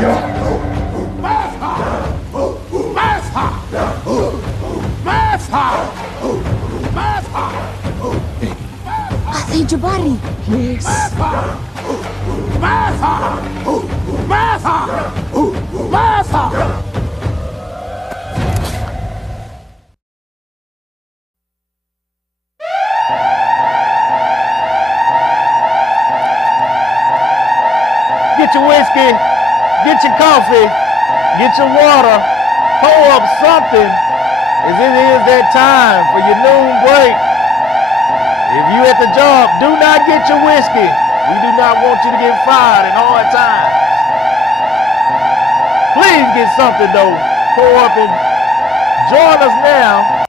Ate Jabari. Yes. Get your whiskey, get your coffee, get your water, pour up something, as it is that time for your noon break. If you at the job, do not get your whiskey. We do not want you to get fired in hard times. Please get something though. Pour up and join us now.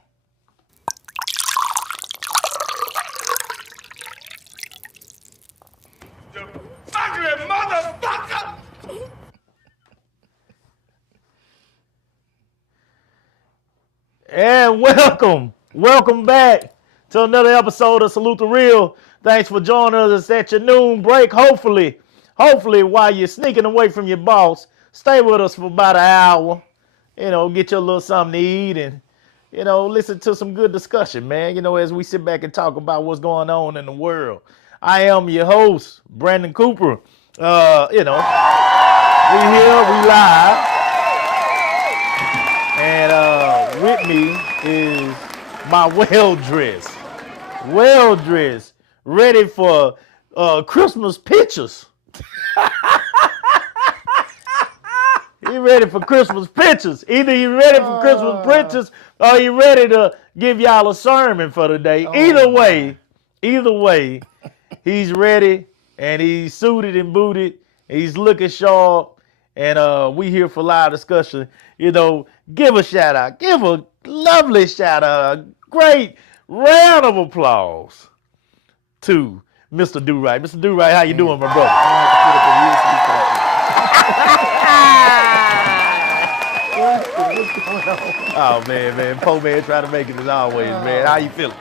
Fucking motherfucker! And welcome back to another episode of Salute the Real. Thanks for joining us at your noon break. Hopefully while you're sneaking away from your boss, stay with us for about an hour. Get you a little something to eat and, listen to some good discussion, man. As we sit back and talk about what's going on in the world. I am your host, Brandon Cooper. We here, we live. And with me is my well-dressed, ready for Christmas pictures. He ready for Christmas pictures. Either you ready for Christmas pictures or you ready to give y'all a sermon for the day. Either way, he's ready and he's suited and booted. He's looking sharp. And we here for live discussion. Give a shout out. Give a lovely shout out. A great round of applause to Mr. Do-Right. Mr. Do-Right, how you doing, my brother? Oh man, poor man trying to make it as always, man. How you feeling?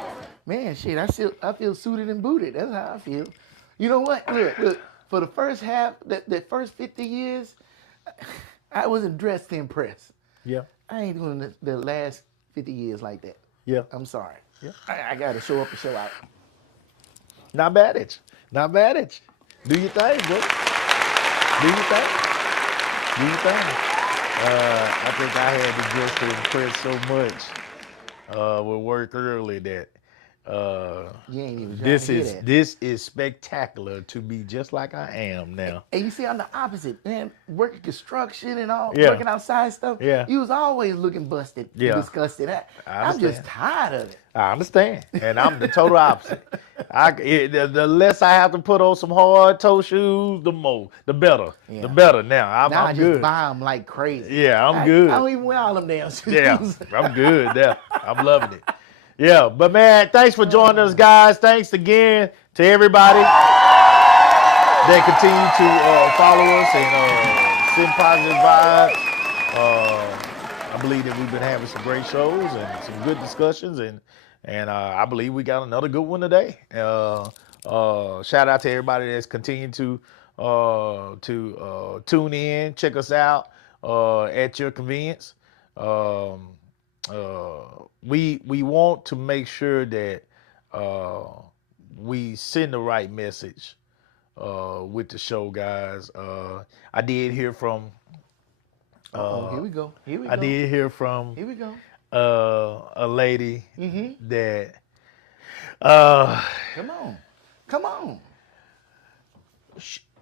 Man, shit, I feel suited and booted. That's how I feel. You know what? Look, for the first half, the first 50 years, I wasn't dressed to impress. Yeah. I ain't doing the last 50 years like that. Yeah. I'm sorry. Yeah. I got to show up and show out. Not bad at you. Do your thing, bro. I think I had to dress to impress so much with work early that You ain't even this trying to hear that. this is spectacular to be just like I am now. And you see, I'm the opposite, man. Working construction and all, Yeah. working outside stuff. Yeah. You was always looking busted, Yeah. disgusted. I'm understand. just tired of it. I understand, and I'm the total opposite. The less I have to put on some hard toe shoes, the better. Yeah. The better now. I'm Now I just good. buy them like crazy. Yeah, I'm good. I don't even wear all them damn shoes. Yeah, I'm good now. I'm loving it. Yeah, but man, thanks for joining us, guys. Thanks again to everybody that continue to follow us and send positive vibes. I believe that we've been having some great shows and some good discussions, and I believe we got another good one today. Shout out to everybody that's continued to tune in, check us out at your convenience. We want to make sure that we send the right message with the show, guys. I did hear from. Here we go. I did hear from Here we go. a lady that. Come on.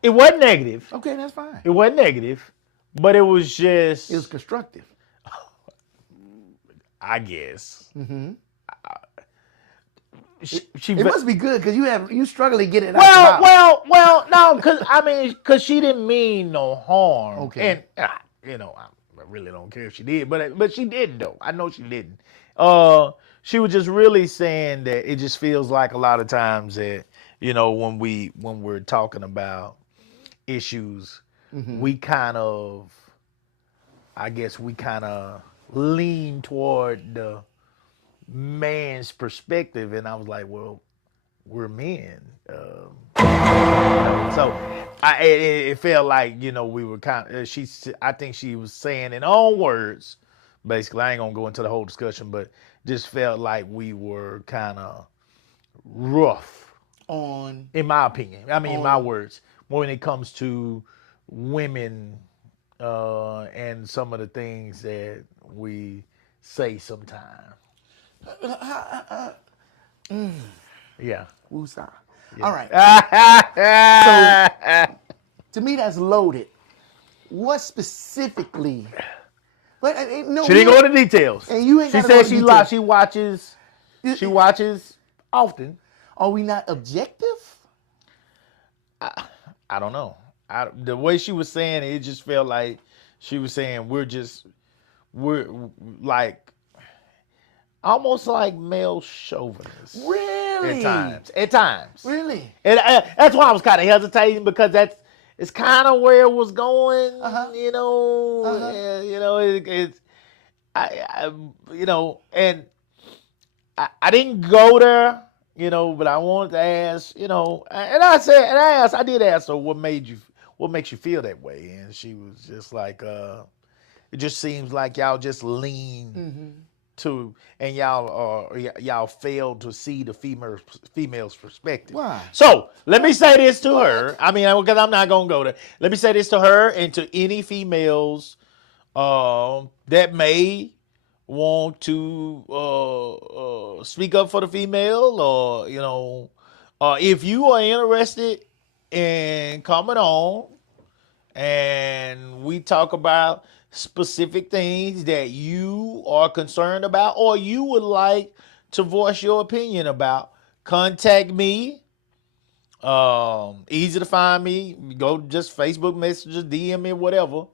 It wasn't negative. Okay, that's fine. It wasn't negative, but it was just. It was constructive. I guess. It must be good because you struggle to get it out. Well, no, because she didn't mean no harm. Okay. And I really don't care if she did, but she didn't though. I know she didn't. She was just really saying that it just feels like a lot of times that when we're talking about issues, we kind of lean toward the man's perspective, and I was like, well, we're men. So it felt like, we were kind of, I think she was saying in her own words, basically, I ain't going to go into the whole discussion, but just felt like we were kind of rough, in my opinion. I mean, in my words, when it comes to women and some of the things that we say sometimes. Yeah. Woosah. All right. So, To me, that's loaded. What specifically? But no, she didn't go into details. And you ain't she gotta said go into she details. she watches often. Are we not objective? I don't know. The way she was saying it just felt like she was saying we're like almost like male chauvinists. Really? At times. Really? And that's why I was kind of hesitating, because it's kind of where it was going. And I didn't go there, but I wanted to ask, and I did ask her what makes you feel that way, and she was just like, it just seems like y'all just lean to, and y'all failed to see the female's perspective. Why? So let me say this to her. I mean, because I'm not gonna go there. Let me say this to her and to any females that may want to speak up for the female, or if you are interested in coming on and we talk about specific things that you are concerned about or you would like to voice your opinion about, contact me. Easy to find me. Go just Facebook messages, DM me, whatever.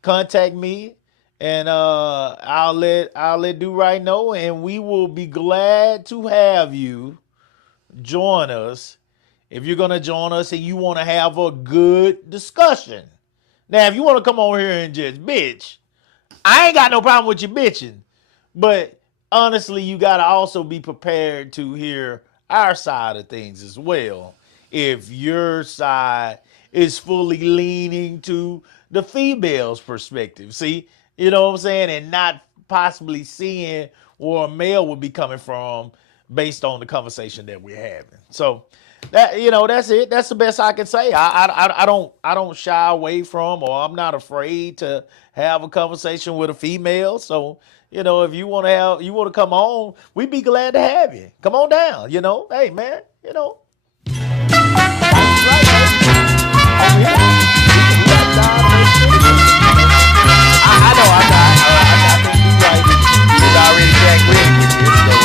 Contact me, and I'll let Do Right know, and we will be glad to have you join us if you're gonna join us and you want to have a good discussion. Now, if you want to come on here and just bitch, I ain't got no problem with you bitching. But honestly, you got to also be prepared to hear our side of things as well. If your side is fully leaning to the female's perspective. See, you know what I'm saying? And not possibly seeing where a male would be coming from based on the conversation that we're having. So, that's it. That's the best I can say. I don't shy away from, or I'm not afraid to have a conversation with a female. So, if you want to come on, we'd be glad to have you. Come on down. Hey man, I know I think you're right. He's already back ready with this.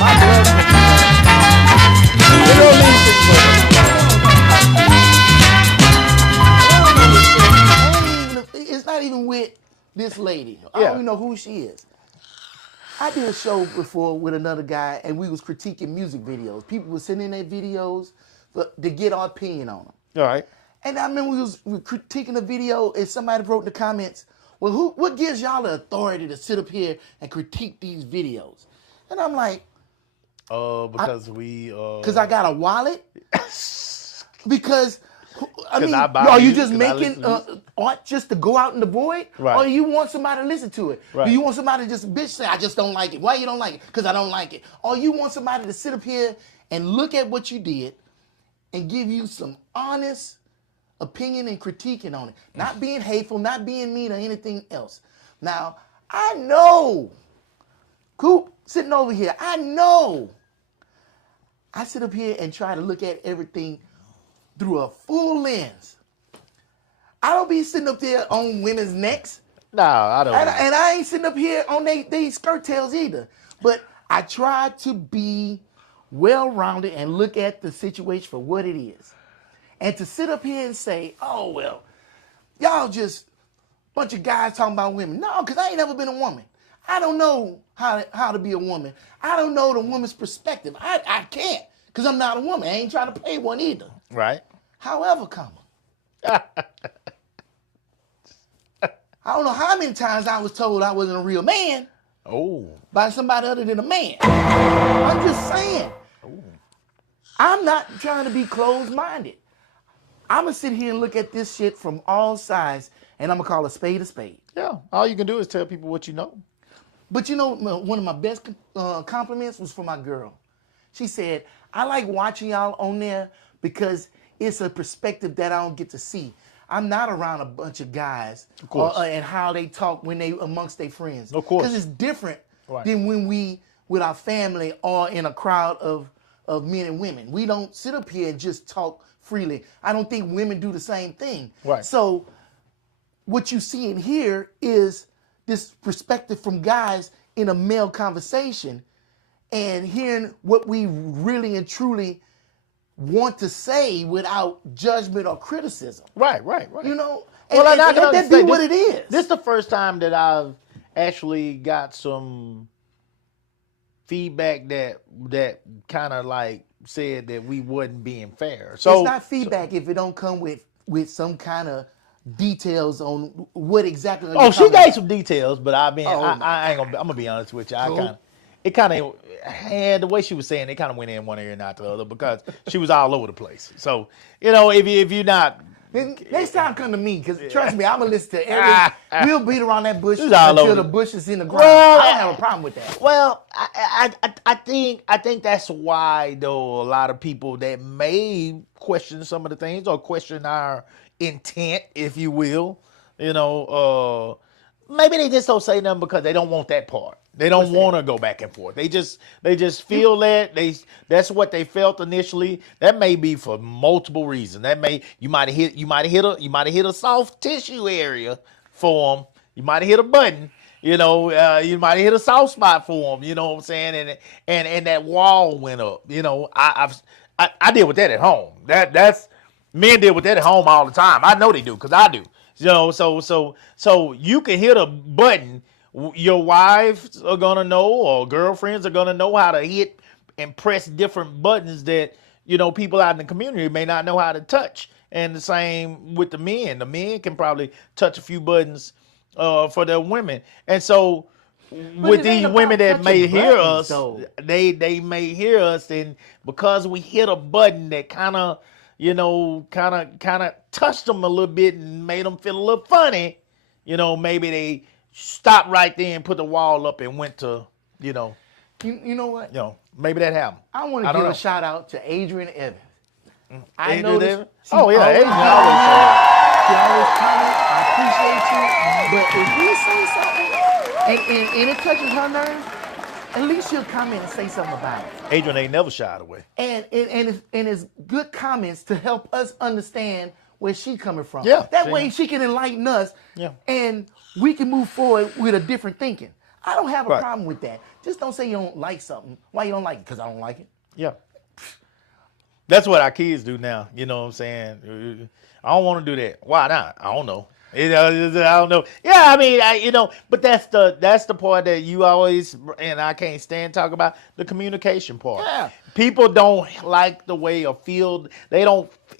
My blood. It's not even with this lady. I Yeah. don't even know who she is. I did a show before with another guy, and we was critiquing music videos. People were sending their videos to get our opinion on them. All right. And I remember we were critiquing a video, and somebody wrote in the comments, well, what gives y'all the authority to sit up here and critique these videos? And I'm like, because I got a wallet? Because, I mean, I buy are you music, just 'cause I making listen to art just to go out in the void? Right. Or you want somebody to listen to it? Right. Do you want somebody to just bitch say, I just don't like it? Why you don't like it? Because I don't like it. Or you want somebody to sit up here and look at what you did and give you some honest opinion and critiquing on it. Not being hateful, not being mean or anything else. Now, I know, Coop, sitting over here, I know I sit up here and try to look at everything through a full lens. I don't be sitting up there on women's necks. No, I don't. And I ain't sitting up here on they skirt tails either. But I try to be well-rounded and look at the situation for what it is. And to sit up here and say, oh, well, y'all just a bunch of guys talking about women. No, because I ain't never been a woman. I don't know how to be a woman. I don't know the woman's perspective. I can't, because I'm not a woman. I ain't trying to play one either. Right. However, I don't know how many times I was told I wasn't a real man Oh. by somebody other than a man. I'm just saying. I'm not trying to be closed-minded. I'm going to sit here and look at this shit from all sides, and I'm going to call a spade a spade. Yeah, all you can do is tell people what you know. But you know, one of my best compliments was for my girl. She said, I like watching y'all on there because it's a perspective that I don't get to see. I'm not around a bunch of guys Of course. And how they talk when they amongst their friends. Of course. Because it's different Right. than when we, with our family or in a crowd of men and women. We don't sit up here and just talk freely. I don't think women do the same thing. Right. So what you see in here is this perspective from guys in a male conversation and hearing what we really and truly want to say without judgment or criticism. Right. You know? Well, and I can let that be understand. what it is. This is the first time that I've actually got some feedback that kind of like said that we wasn't being fair. So it's not feedback if it don't come with some kind of details on what exactly. Oh, she gave some details, but I ain't gonna. I'm gonna be honest with you. Cool. The way she was saying it kind of went in one ear and out the other because she was all over the place. So if you're not. Next time, come to me, because trust me, I'm going to listen to every. We'll beat around that bush It's all until over the the- bush is in the ground. Well, I don't have a problem with that. Well, I think that's why though a lot of people that may question some of the things or question our intent, if you will, maybe they just don't say nothing because they don't want that part. They don't want to go back and forth. They just feel that that's what they felt initially. That may be for multiple reasons. You might have hit a soft tissue area for them. You might have hit a button. You might have hit a soft spot for them. You know what I'm saying? And that wall went up. I deal with that at home. That's men deal with that at home all the time. I know they do because I do. So you can hit a button. Your wives are gonna know, or girlfriends are gonna know how to hit and press different buttons that people out in the community may not know how to touch. And the same with the men. The men can probably touch a few buttons for their women. And so with it these ain't women about that may touching hear buttons, us, though. they may hear us, and because we hit a button that kind of touched them a little bit and made them feel a little funny, maybe they stopped right there and put the wall up and went to, You know what? maybe that happened. I want to I give don't a know. shout out to Adrian Evans. I Adrian noticed. Evans? she Oh, yeah, always Adrian comments. always She always comment. I appreciate you. But if we say something and it touches her nerves, at least she'll comment and say something about it. Adrian ain't never shied away. And it's good comments to help us understand where she coming from. Yeah, That see. way she can enlighten us. Yeah. And we can move forward with a different thinking. I don't have a Right. problem with that. Just don't say you don't like something. Why you don't like it? Because I don't like it. Yeah. That's what our kids do now. You know what I'm saying? I don't want to do that. Why not? I don't know. I don't know. Yeah, I mean, but that's the part that you always, and I can't stand talk about, the communication part. Yeah. People don't like the way or feel, it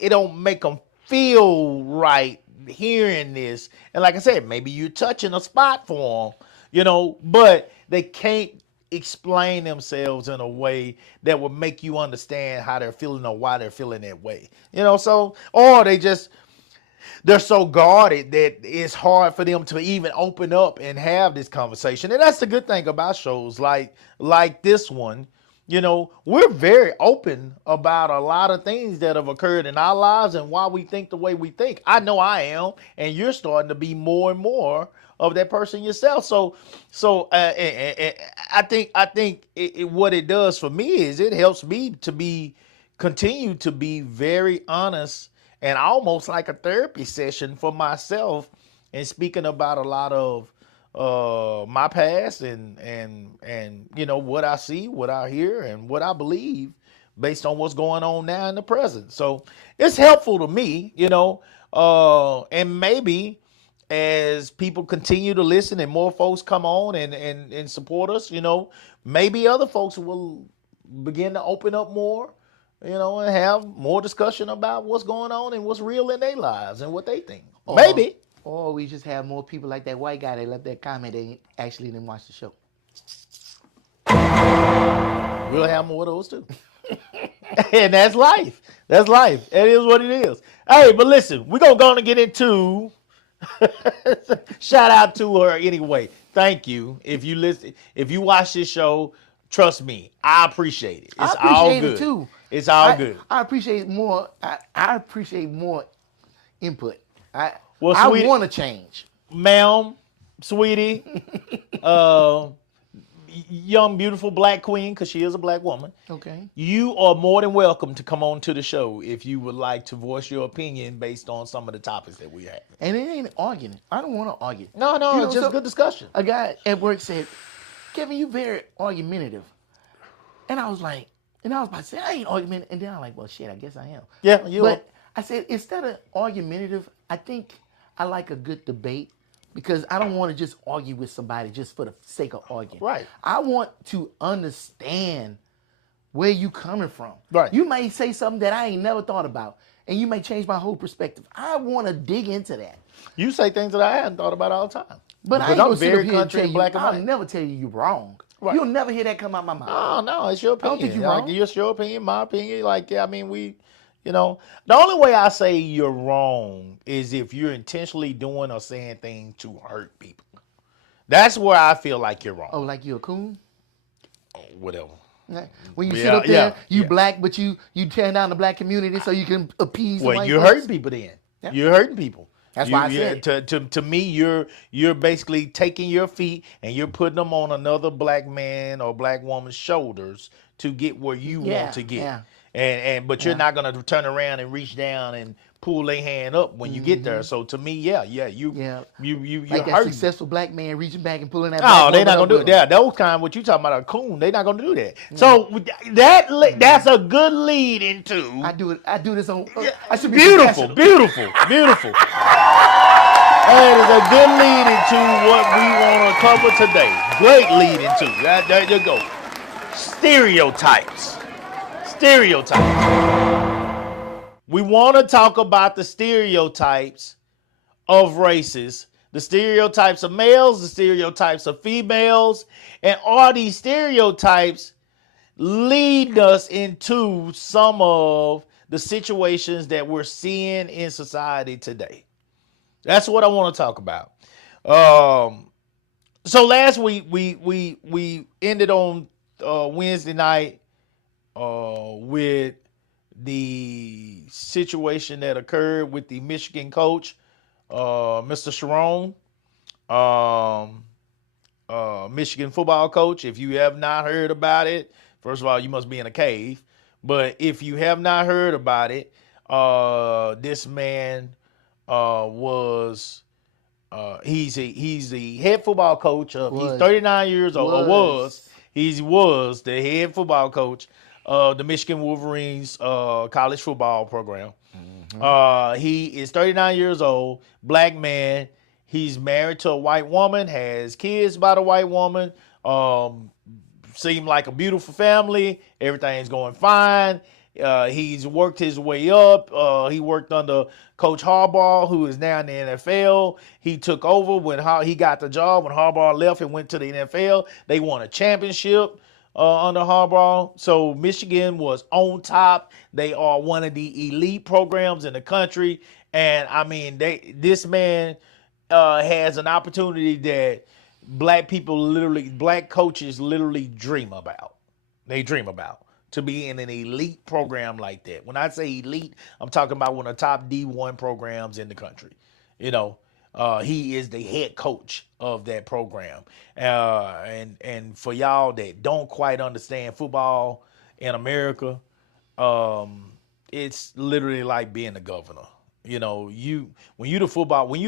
don't make them feel right hearing this. And like I said, maybe you're touching a spot for them, but they can't explain themselves in a way that would make you understand how they're feeling or why they're feeling that way. Or they're so guarded that it's hard for them to even open up and have this conversation. And that's the good thing about shows like this one. We're very open about a lot of things that have occurred in our lives and why we think the way we think. I know I am, and you're starting to be more and more of that person yourself. So I think what it does for me is it helps me to continue to be very honest and almost like a therapy session for myself and speaking about a lot of my past and what I see, what I hear, and what I believe based on what's going on now in the present. So it's helpful to me, and maybe as people continue to listen and more folks come on and support us, maybe other folks will begin to open up more, and have more discussion about what's going on and what's real in their lives and what they think. Maybe. Or we just have more people like that white guy that left that comment they actually didn't watch the show. We'll have more of those too. And that's life. That's life. It is what it is. Hey, but listen, we're going to go on and get into shout out to her anyway. Thank you. If you listen, if you watch this show, trust me, I appreciate it. It's I all appreciate good. it too. It's all good. I appreciate more. I appreciate more input. Well, I sweetie- want to change. Ma'am, sweetie, young, beautiful black queen, because she is a black woman. Okay. You are more than welcome to come on to the show if you would like to voice your opinion based on some of the topics that we have. And it ain't arguing. I don't want to argue. No, You know, it's just so- good discussion. A guy at work said, "Kevin, you very argumentative," and I was like, and I was about to say, I ain't argumentative, and then I'm like, well, shit, I guess I am. Yeah, you are. But I said, instead of argumentative, I think I like a good debate because I don't want to just argue with somebody just for the sake of arguing. Right. I want to understand where you coming from. Right. You may say something that I ain't never thought about, and you may change my whole perspective. I want to dig into that. You say things that I hadn't thought about all the time. But I Because ain't I'm gonna sit very up here and country tell and you, black and I'll white. never tell you you're wrong. Right. You'll never hear that come out my mouth. Oh no, it's your opinion. don't think you're Like, wrong. it's your opinion, my opinion. Like, I mean, the only way I say you're wrong is if you're intentionally doing or saying things to hurt people. That's where I feel like you're wrong. Oh, like you a coon? Whatever. Yeah. When you sit Yeah, up there, yeah, you yeah. black, but you tearing down the black community so you can appease the Well, white you're folks. hurting people then. You're hurting people. That's why I said to me, you're basically taking your feet and you're putting them on another black man or black woman's shoulders to get where you Yeah, want to get. yeah. But you're not gonna turn around and reach down and pull their hand up when you get there. So to me, you're Like that hurting. successful black man reaching back and pulling that. No, black they're woman not up gonna do with it. him. Yeah, those kind. What you talking about a coon? They're not gonna do that. So that's a good lead into. I do this on. I should be Beautiful, professional. beautiful. That is a good lead into what we want to cover today. Great lead into. There you go. Stereotypes. We want to talk about the stereotypes of races, the stereotypes of males, the stereotypes of females, and are these stereotypes leading us into some of the situations that we're seeing in society today? That's what I want to talk about. So last week we ended on Wednesday night with the situation that occurred with the Michigan coach, Mr. Sharon, Michigan football coach. If you have not heard about it, first of all, you must be in a cave. But if you have not heard about it, this man was he's the head football coach of. He's 39 years old. Or was. He was the head football coach of the Michigan Wolverines college football program. He is 39 years old, black man. He's married to a white woman, has kids by the white woman. Seem like a beautiful family. Everything's going fine. He's worked his way up. He worked under Coach Harbaugh, who is now in the NFL. He took over when he got the job. When Harbaugh left and went to the NFL, they won a championship under Harbaugh. So Michigan was on top. They are one of the elite programs in the country. And I mean, this man has an opportunity that black coaches literally dream about. They dream about to be in an elite program like that. When I say elite, I'm talking about one of the top D1 programs in the country. He is the head coach of that program. And for y'all that don't quite understand football in America, it's literally like being the governor. When you're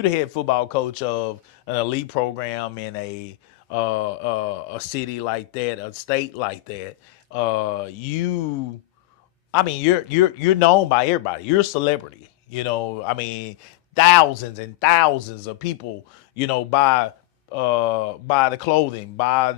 the head football coach of an elite program in a city like that, a state like that, you're known by everybody. You're a celebrity. Thousands and thousands of people, buy the clothing, buy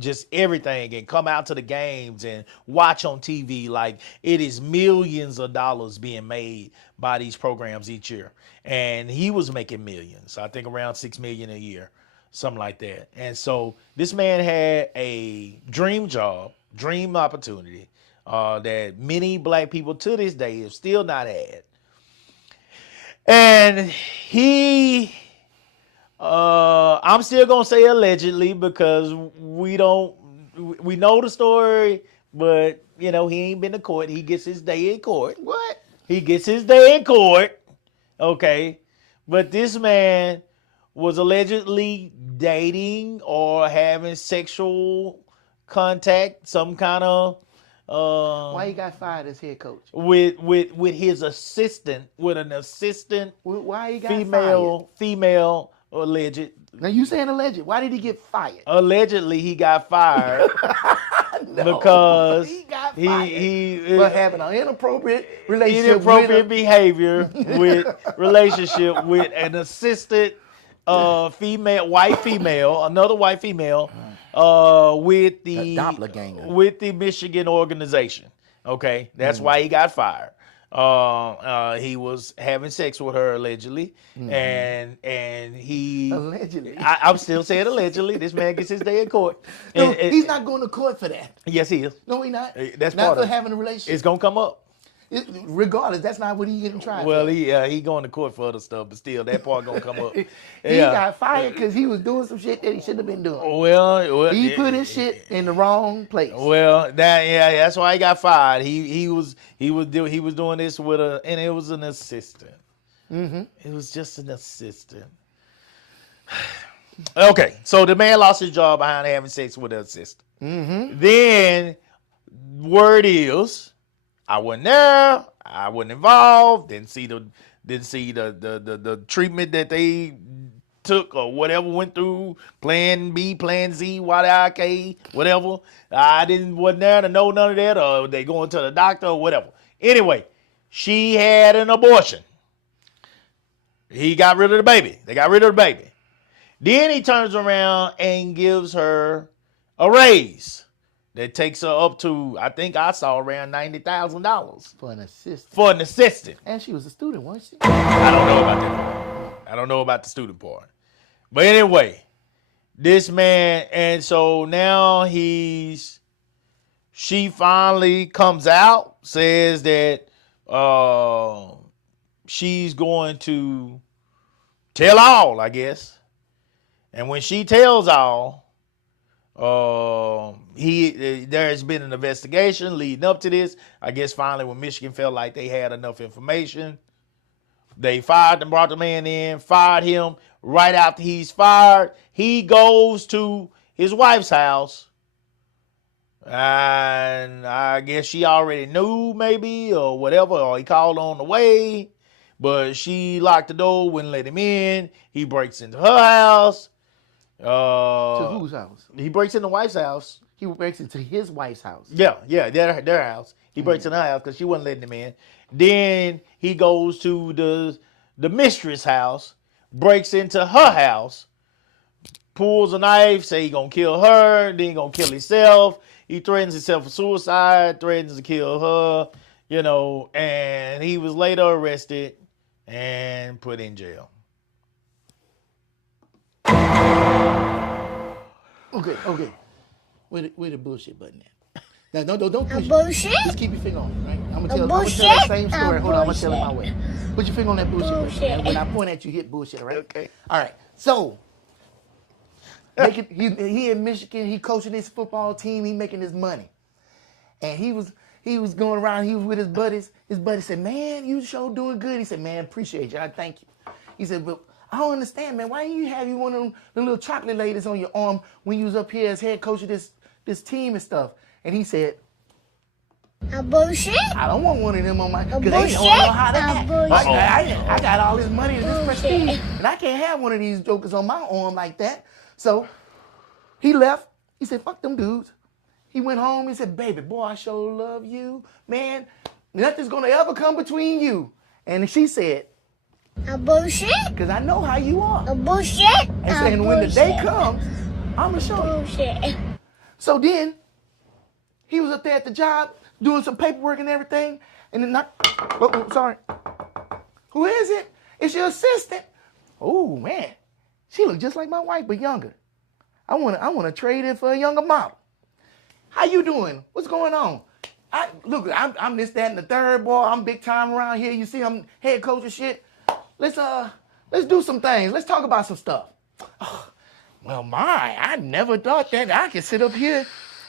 just everything, and come out to the games and watch on TV. Like, it is millions of dollars being made by these programs each year. And he was making millions, I think around $6 million a year, something like that. And so this man had a dream job, dream opportunity, that many black people to this day have still not had. And I'm still gonna say allegedly because we know the story, but he ain't been to court. He gets his day in court. What? He gets his day in court. Okay. But this man was allegedly dating or having sexual contact, some kind of Why he got fired as head coach? with his assistant, with an assistant Why he got fired? female alleged. Now you saying alleged? Why did he get fired? Allegedly, he got fired No, because he got fired he for having an inappropriate relationship. inappropriate behavior with relationship with an assistant white female, another white female, with the doppelganger. with the Michigan organization. Okay, that's why he got fired. He was having sex with her allegedly, and he Allegedly. I'm still saying allegedly. This man gets his day in court. No, And- he's not going to court for that. Yes, he is. No, he not. That's not part for of it. having a relationship. It's gonna come up. Regardless, that's not what he getting tried Well, for. he going to court for other stuff, but still, that part gonna come up. He Yeah. got fired because he was doing some shit that he shouldn't have been doing. Well, He put his shit in the wrong place. Well, that's why he got fired. He was doing this with and it was an assistant. Mm-hmm. It was just an assistant. Okay, so the man lost his job behind having sex with an assistant. Mm-hmm. Then word is, I wasn't there. I wasn't involved. Didn't see the treatment that they took or whatever went through. Plan B, Plan Z, YIK, whatever. Wasn't there to know none of that, or they going to the doctor or whatever. Anyway, she had an abortion. He got rid of the baby. They got rid of the baby. Then he turns around and gives her a raise that takes her up to, I think I saw around $90,000 For an assistant. for an assistant. And she was a student, wasn't she? I don't know about that. I don't know about the student part. But anyway, this man, and so now she finally comes out, says that she's going to tell all, I guess. And when she tells all, there has been an investigation leading up to this. I guess finally when Michigan felt like they had enough information, they fired and brought the man in, fired him. Right after he's fired, he goes to his wife's house. And I guess she already knew maybe or whatever, or he called on the way. But she locked the door, wouldn't let him in. He breaks into her house. To whose house? He breaks into the wife's house. He breaks into his wife's house. Yeah, their house. He breaks in her house because she wasn't letting him in. Then he goes to the mistress' house, breaks into her house, pulls a knife, say he gonna kill her, then he gonna kill himself. He threatens himself with suicide, threatens to kill her, and he was later arrested and put in jail. Okay. Where the bullshit button at? Now, don't push it. Bullshit? Just keep your finger on it, right? I'm gonna tell Bullshit? that same story. Hold on, I'm gonna tell it my Bullshit. way. Put your finger on that bullshit button. Bullshit. And when I point at you, hit bullshit, all right? Okay. All right. So, he in Michigan, he coaching his football team, he making his money. And he was going around, he was with his buddies. His buddy said, man, you sure doing good. He said, man, appreciate you. I thank you. He said, but I don't understand, man. Why you have one of them the little chocolate ladies on your arm when you was up here as head coach of this team and stuff? And he said, Bullshit? I don't want one of them on my, because they Bullshit. don't know how to act. Bullshit. I got all this money and this prestige, Bullshit. and I can't have one of these jokers on my arm like that. So he left. He said, fuck them dudes. He went home. He said, baby, boy, I sure love you. Man, nothing's going to ever come between you. And she said, Bullshit? because I know how you are. Bullshit? And saying when the day comes, I'm going to show you. Bullshit. So then, he was up there at the job doing some paperwork and everything. And then, sorry. Who is it? It's your assistant. Oh, man. She look just like my wife, but younger. I want to trade in for a younger model. How you doing? What's going on? I'm this, that, and the third, boy. I'm big time around here. You see, I'm head coach and shit. Let's do some things. Let's talk about some stuff. Oh, well, I never thought that I could sit up here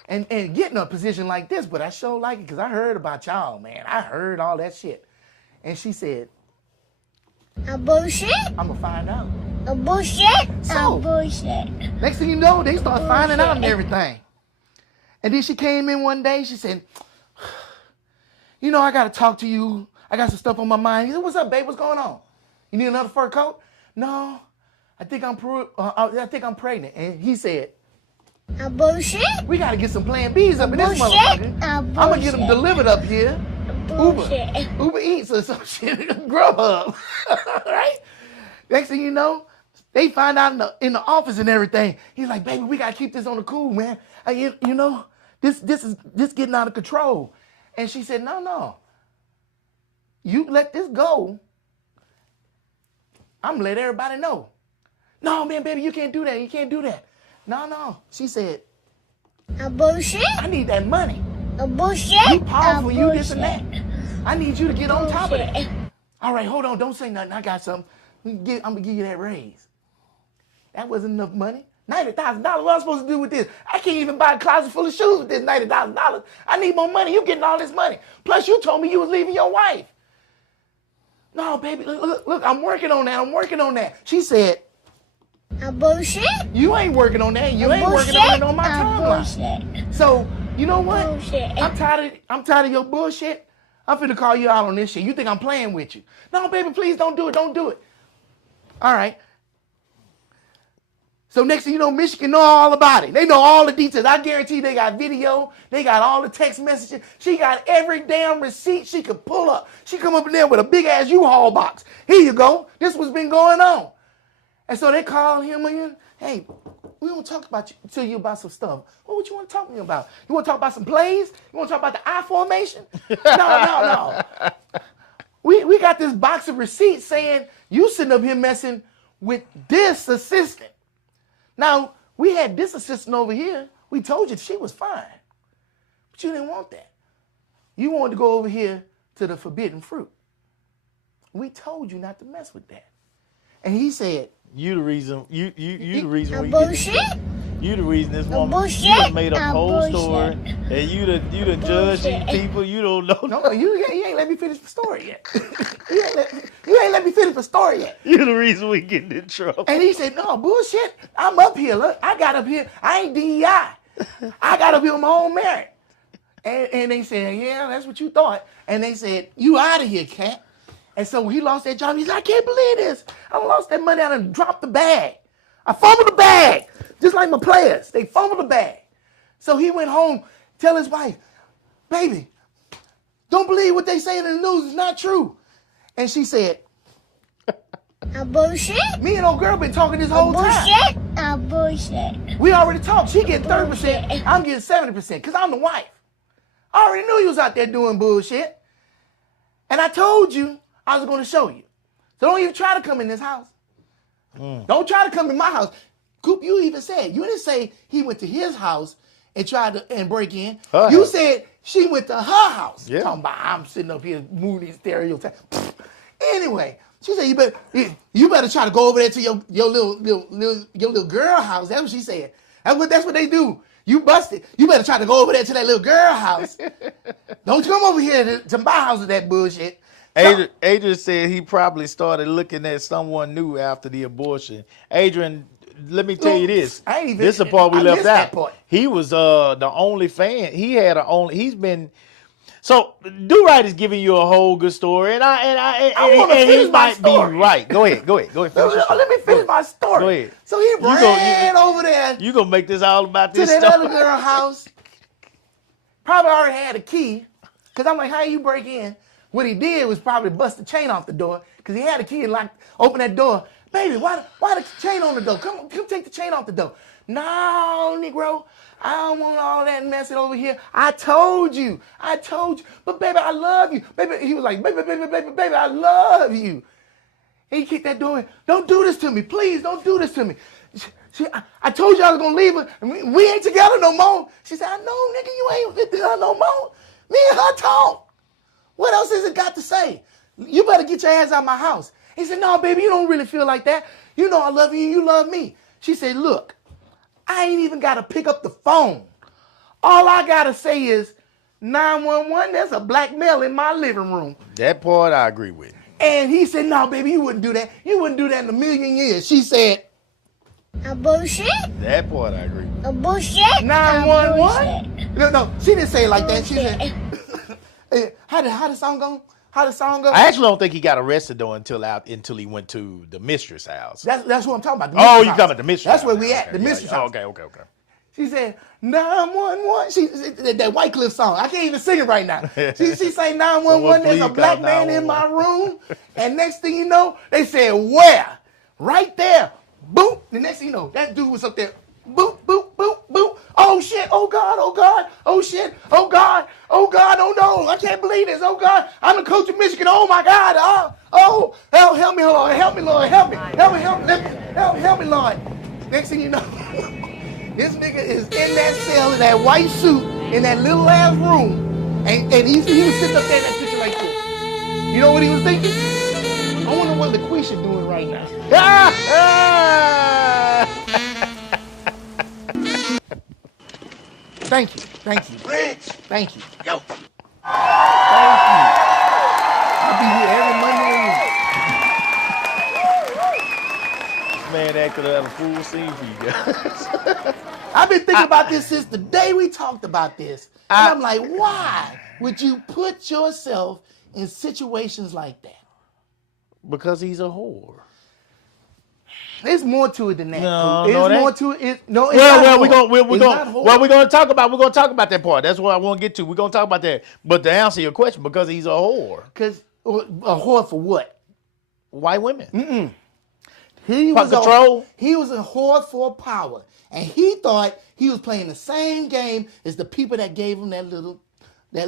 and get in a position like this, but I sure like it because I heard about y'all, man. I heard all that shit. And she said, A bullshit. I'm gonna find out. A bullshit. So- A bullshit. Next thing you know, they start finding out and everything. And then she came in one day, she said, you know, I gotta talk to you. I got some stuff on my mind. He said, what's up, babe? What's going on? You need another fur coat? No, I think I'm pregnant. And he said, A bullshit. we gotta get some Plan Bs up in this Bullshit. motherfucker. A I'm gonna get them bullshit. delivered up here. Bullshit. Uber Eats or some shit. Grubhub. Right? Next thing you know, they find out in the office and everything. He's like, baby, we gotta keep this on the cool, man. You know, this is getting out of control. And she said, no. You let this go. I'm gonna let everybody know. No, man, baby, you can't do that. You can't do that. No. She said, A bullshit. I need that money. A bullshit. You powerful, A you this and that. bullshit. I need you to get on top of that. Bullshit. All right, hold on. Don't say nothing. I got something. I'm gonna give you that raise. That wasn't enough money. $90,000. What am I supposed to do with this? I can't even buy a closet full of shoes with this $90,000. I need more money. You getting all this money. Plus, you told me you was leaving your wife. No, baby. Look. I'm working on that. She said, A bullshit. you ain't working on that. You A ain't working on it on my timeline. bullshit. So, you know what? Bullshit. I'm tired of your bullshit. I'm finna call you out on this shit. You think I'm playing with you. No, baby, please don't do it. Don't do it. All right. So next thing you know, Michigan know all about it. They know all the details. I guarantee they got video. They got all the text messages. She got every damn receipt she could pull up. She come up in there with a big-ass U-Haul box. Here you go. This what's been going on. And so they call him in. Hey, we want to talk to you about some stuff. What would you want to talk to me about? You want to talk about some plays? You want to talk about the I formation? No. We got this box of receipts saying you sitting up here messing with this assistant. Now, we had this assistant over here. We told you she was fine. But you didn't want that. You wanted to go over here to the forbidden fruit. We told you not to mess with that. And he said, You the reason. You the reason. A we get bullshit. this. You the reason this woman. bullshit. You done made up A whole bullshit. story, and you done judging Bullshit. people. You don't know. no, you ain't let me finish the story yet. you ain't let me finish the story yet. You the reason we getting in trouble. And he said, no, bullshit. I'm up here. Look, I got up here. I ain't DEI. I got up here on my own merit. And they said, yeah, that's what you thought. And they said, you out of here, cat. And so he lost that job. He's like, I can't believe this. I lost that money. I done dropped the bag. I fumbled the bag. Just like my players. They fumbled the bag. So he went home, tell his wife, baby, don't believe what they say in the news. It's not true. And she said, A bullshit. me and old girl been talking this whole time. Bullshit. A bullshit. We already talked. She getting 30%. Bullshit. I'm getting 70% because I'm the wife. I already knew you was out there doing bullshit. And I told you I was going to show you. So don't even try to come in this house. Don't try to come in my house. Coop, you even said, you didn't say he went to his house and tried to break in. Her You house. said she went to her house. Yeah. Talking about I'm sitting up here moving these stereotypes. Anyway, she said you better try to go over there to your little girl house. That's what she said. That's what they do. You busted. You better try to go over there to that little girl house. Don't come over here to my house with that bullshit. Adrian said he probably started looking at someone new after the abortion. Adrian, let me tell you this. I ain't even- This is the part we I left missed that out. part. He was the only fan. He had he's been. So Do Right is giving you a whole good story, and wanna he finish my might story. be right. Go ahead. Finish your story. Let me finish my story. Go ahead. So he ran over there You gonna make this all about to this that stuff? other girl house. Probably already had a key. Because I'm like, how you break in? What he did was probably bust the chain off the door. Because he had a key and open that door. Baby, why the chain on the door? Come take the chain off the door. No, Negro. I don't want all that messing over here. I told you. But baby, I love you. Baby, he was like, baby, I love you. And he kicked that door in. Don't do this to me. Please, don't do this to me. I told you I was going to leave her. And we ain't together no more. She said, I know, nigga, you ain't with her no more. Me and her talk. What else has it got to say? You better get your ass out of my house. He said, no, baby, you don't really feel like that. You know I love you and you love me. She said, look, I ain't even got to pick up the phone. All I got to say is 911, there's a black male in my living room. That part I agree with. And he said, no, baby, you wouldn't do that. You wouldn't do that in a million years. She said, A bullshit. That part I agree with. A bullshit. 911? No, she didn't say it like that. She said, how the song go? How the song go? I actually don't think he got arrested though until he went to the mistress house. That's what I'm talking about. Oh, you talking about the mistress That's house. where we at, Okay, the yeah, mistress yeah. house. Okay. She said, 911. That White Cliff song. I can't even sing it right now. She say 911, there's a black man in my room. And next thing you know, they said, where? Right there. Boop. The next thing you know, that dude was up there. Boop, boop, boop, boop. Oh shit. Oh God. Oh God. Oh shit. Oh God. Oh God. Oh no. I can't believe this. Oh God. I'm the coach of Michigan. Oh my God. Oh. Help me, Lord. Help me, Lord. Help me. Help me, Lord. Next thing you know, this nigga is in that cell in that white suit in that little ass room, and he was sitting up there in that picture like this. You know what he was thinking? I wonder what LaQuisha doing right now. Thank you. Rich. Thank you. Yo. Thank you. I'll be here every Monday. Man, that could have a full scene for you guys. I've been thinking about this since the day we talked about this. And I'm like, why would you put yourself in situations like that? Because he's a whore. There's more to it than that. No, There's no, that- more to it. No, it's Well, not we're horror. gonna talk about that part. That's what I want to get to. We're gonna talk about that. But to answer your question, because he's a whore, Because a whore for what? white women. He For was control? He was a whore for power, and he thought he was playing the same game as the people that gave him that little Oh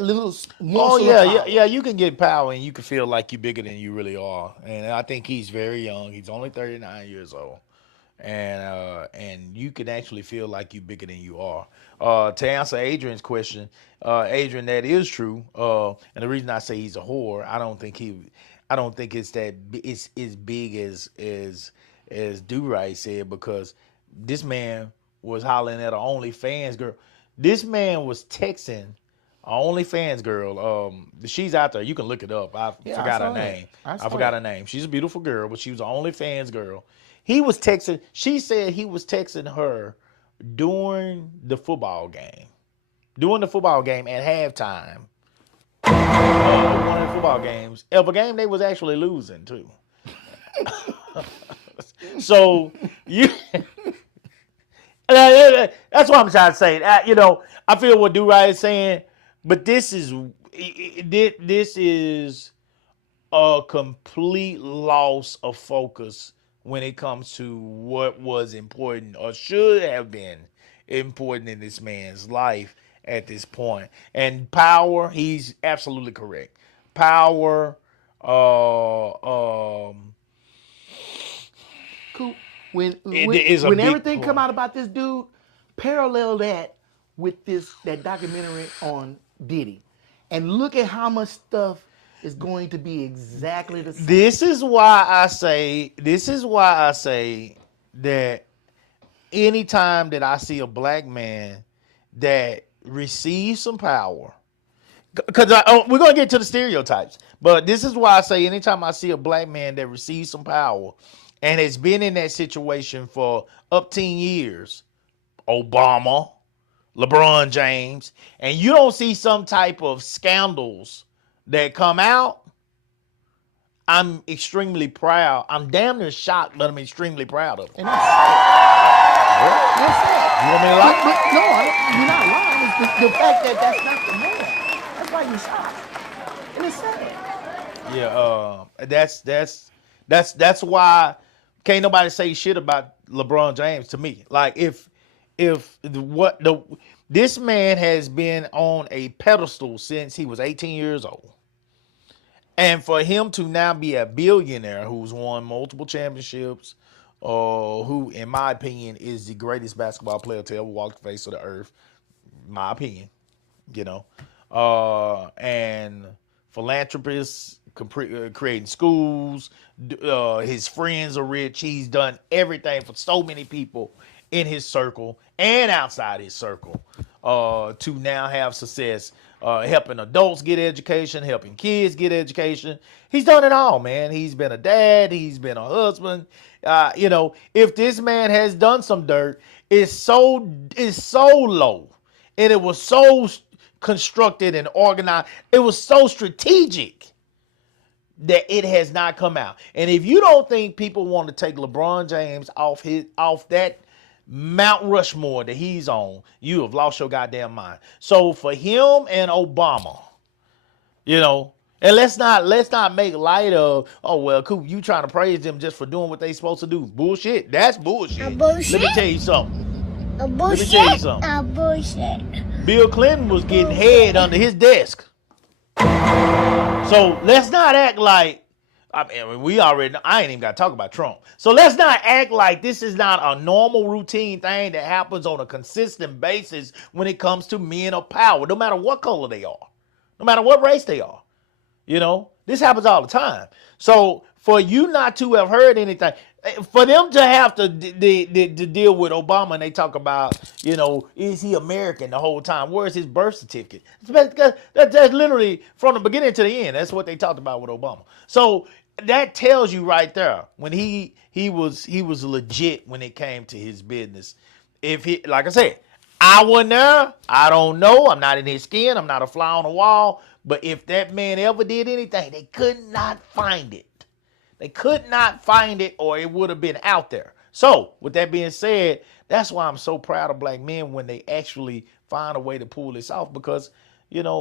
morsel yeah, of power. yeah. You can get power, and you can feel like you're bigger than you really are. And I think he's very young. He's only 39 years old, and you can actually feel like you're bigger than you are. To answer Adrian's question, Adrian, that is true. And the reason I say he's a whore, I don't think it's it's as big as Do-Right said, because this man was hollering at an OnlyFans girl. This man was texting an OnlyFans girl. She's out there. You can look it up. I forgot her saw that. name. I saw I forgot that. her name. She's a beautiful girl, but she was an OnlyFans girl. He was texting. She said he was texting her during the football game. During the football game at halftime. One of the football games. Of a game they was actually losing too. So you that's what I'm trying to say. I feel what Do-Right is saying, but this is a complete loss of focus when it comes to what was important or should have been important in this man's life at this point. And power, he's absolutely correct. Power, Cool. When is a big everything point. come out about this dude, parallel that with that documentary on Diddy, and look at how much stuff is going to be exactly the same. This is why I say that anytime that I see a black man that receives some power, because we're going to get to the stereotypes, but this is why I say anytime I see a black man that receives some power and has been in that situation for up 10 years, Obama, LeBron James, and you don't see some type of scandals that come out, I'm extremely proud. I'm damn near shocked, but I'm extremely proud of him. And that's sad. That's sad. You want me to lie? But no, you're not lying. It's the fact that that's not the norm. That's why you're shocked. And it's sad. Yeah, that's why can't nobody say shit about LeBron James to me. Like this man has been on a pedestal since he was 18 years old. And for him to now be a billionaire who's won multiple championships, who, in my opinion, is the greatest basketball player to ever walk the face of the earth, my opinion, and philanthropist, creating schools. His friends are rich. He's done everything for so many people in his circle and outside his circle to now have success, helping adults get education, helping kids get education. He's done it all, man. He's been a dad. He's been a husband. If this man has done some dirt, it's so low, and it was so constructed and organized. It was so strategic that it has not come out. And if you don't think people want to take LeBron James off that Mount Rushmore that he's on, you have lost your goddamn mind. So for him and Obama, and let's not make light of, oh well, Coop, you trying to praise them just for doing what they supposed to do. Bullshit. That's bullshit. Bullshit? Let me tell you something. Bullshit. Let me tell you something. Bullshit. Bill Clinton was getting head under his desk. So let's not act like, I ain't even got to talk about Trump. So let's not act like this is not a normal routine thing that happens on a consistent basis when it comes to men of power, no matter what color they are, no matter what race they are. This happens all the time. So for you not to have heard anything, for them to have to deal with Obama, and they talk about, is he American the whole time? Where's his birth certificate? That's literally from the beginning to the end. That's what they talked about with Obama. So that tells you right there when he was legit when it came to his business. If he, like I said, I wasn't there. I don't know. I'm not in his skin. I'm not a fly on the wall. But if that man ever did anything, they could not find it. They could not find it, or it would have been out there. So, with that being said, that's why I'm so proud of black men when they actually find a way to pull this off, because, it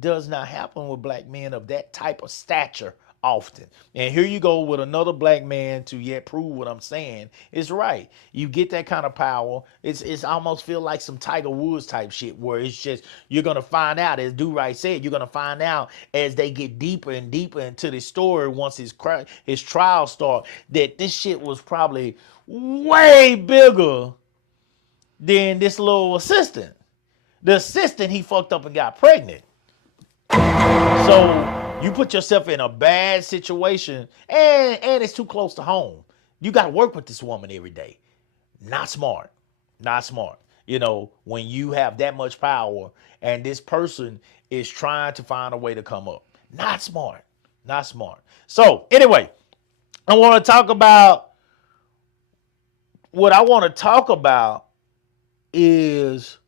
does not happen with black men of that type of stature often. And here you go with another black man to yet prove what I'm saying is right. You get that kind of power. It's almost feel like some Tiger Woods type shit, where it's just, you're going to find out, as Do Right said, you're going to find out as they get deeper and deeper into the story once his trial start, that this shit was probably way bigger than this little assistant. The assistant, he fucked up and got pregnant. So you put yourself in a bad situation, and it's too close to home. You got to work with this woman every day. Not smart. Not smart. When you have that much power and this person is trying to find a way to come up. Not smart. Not smart. So anyway, I want to talk about what I want to talk about is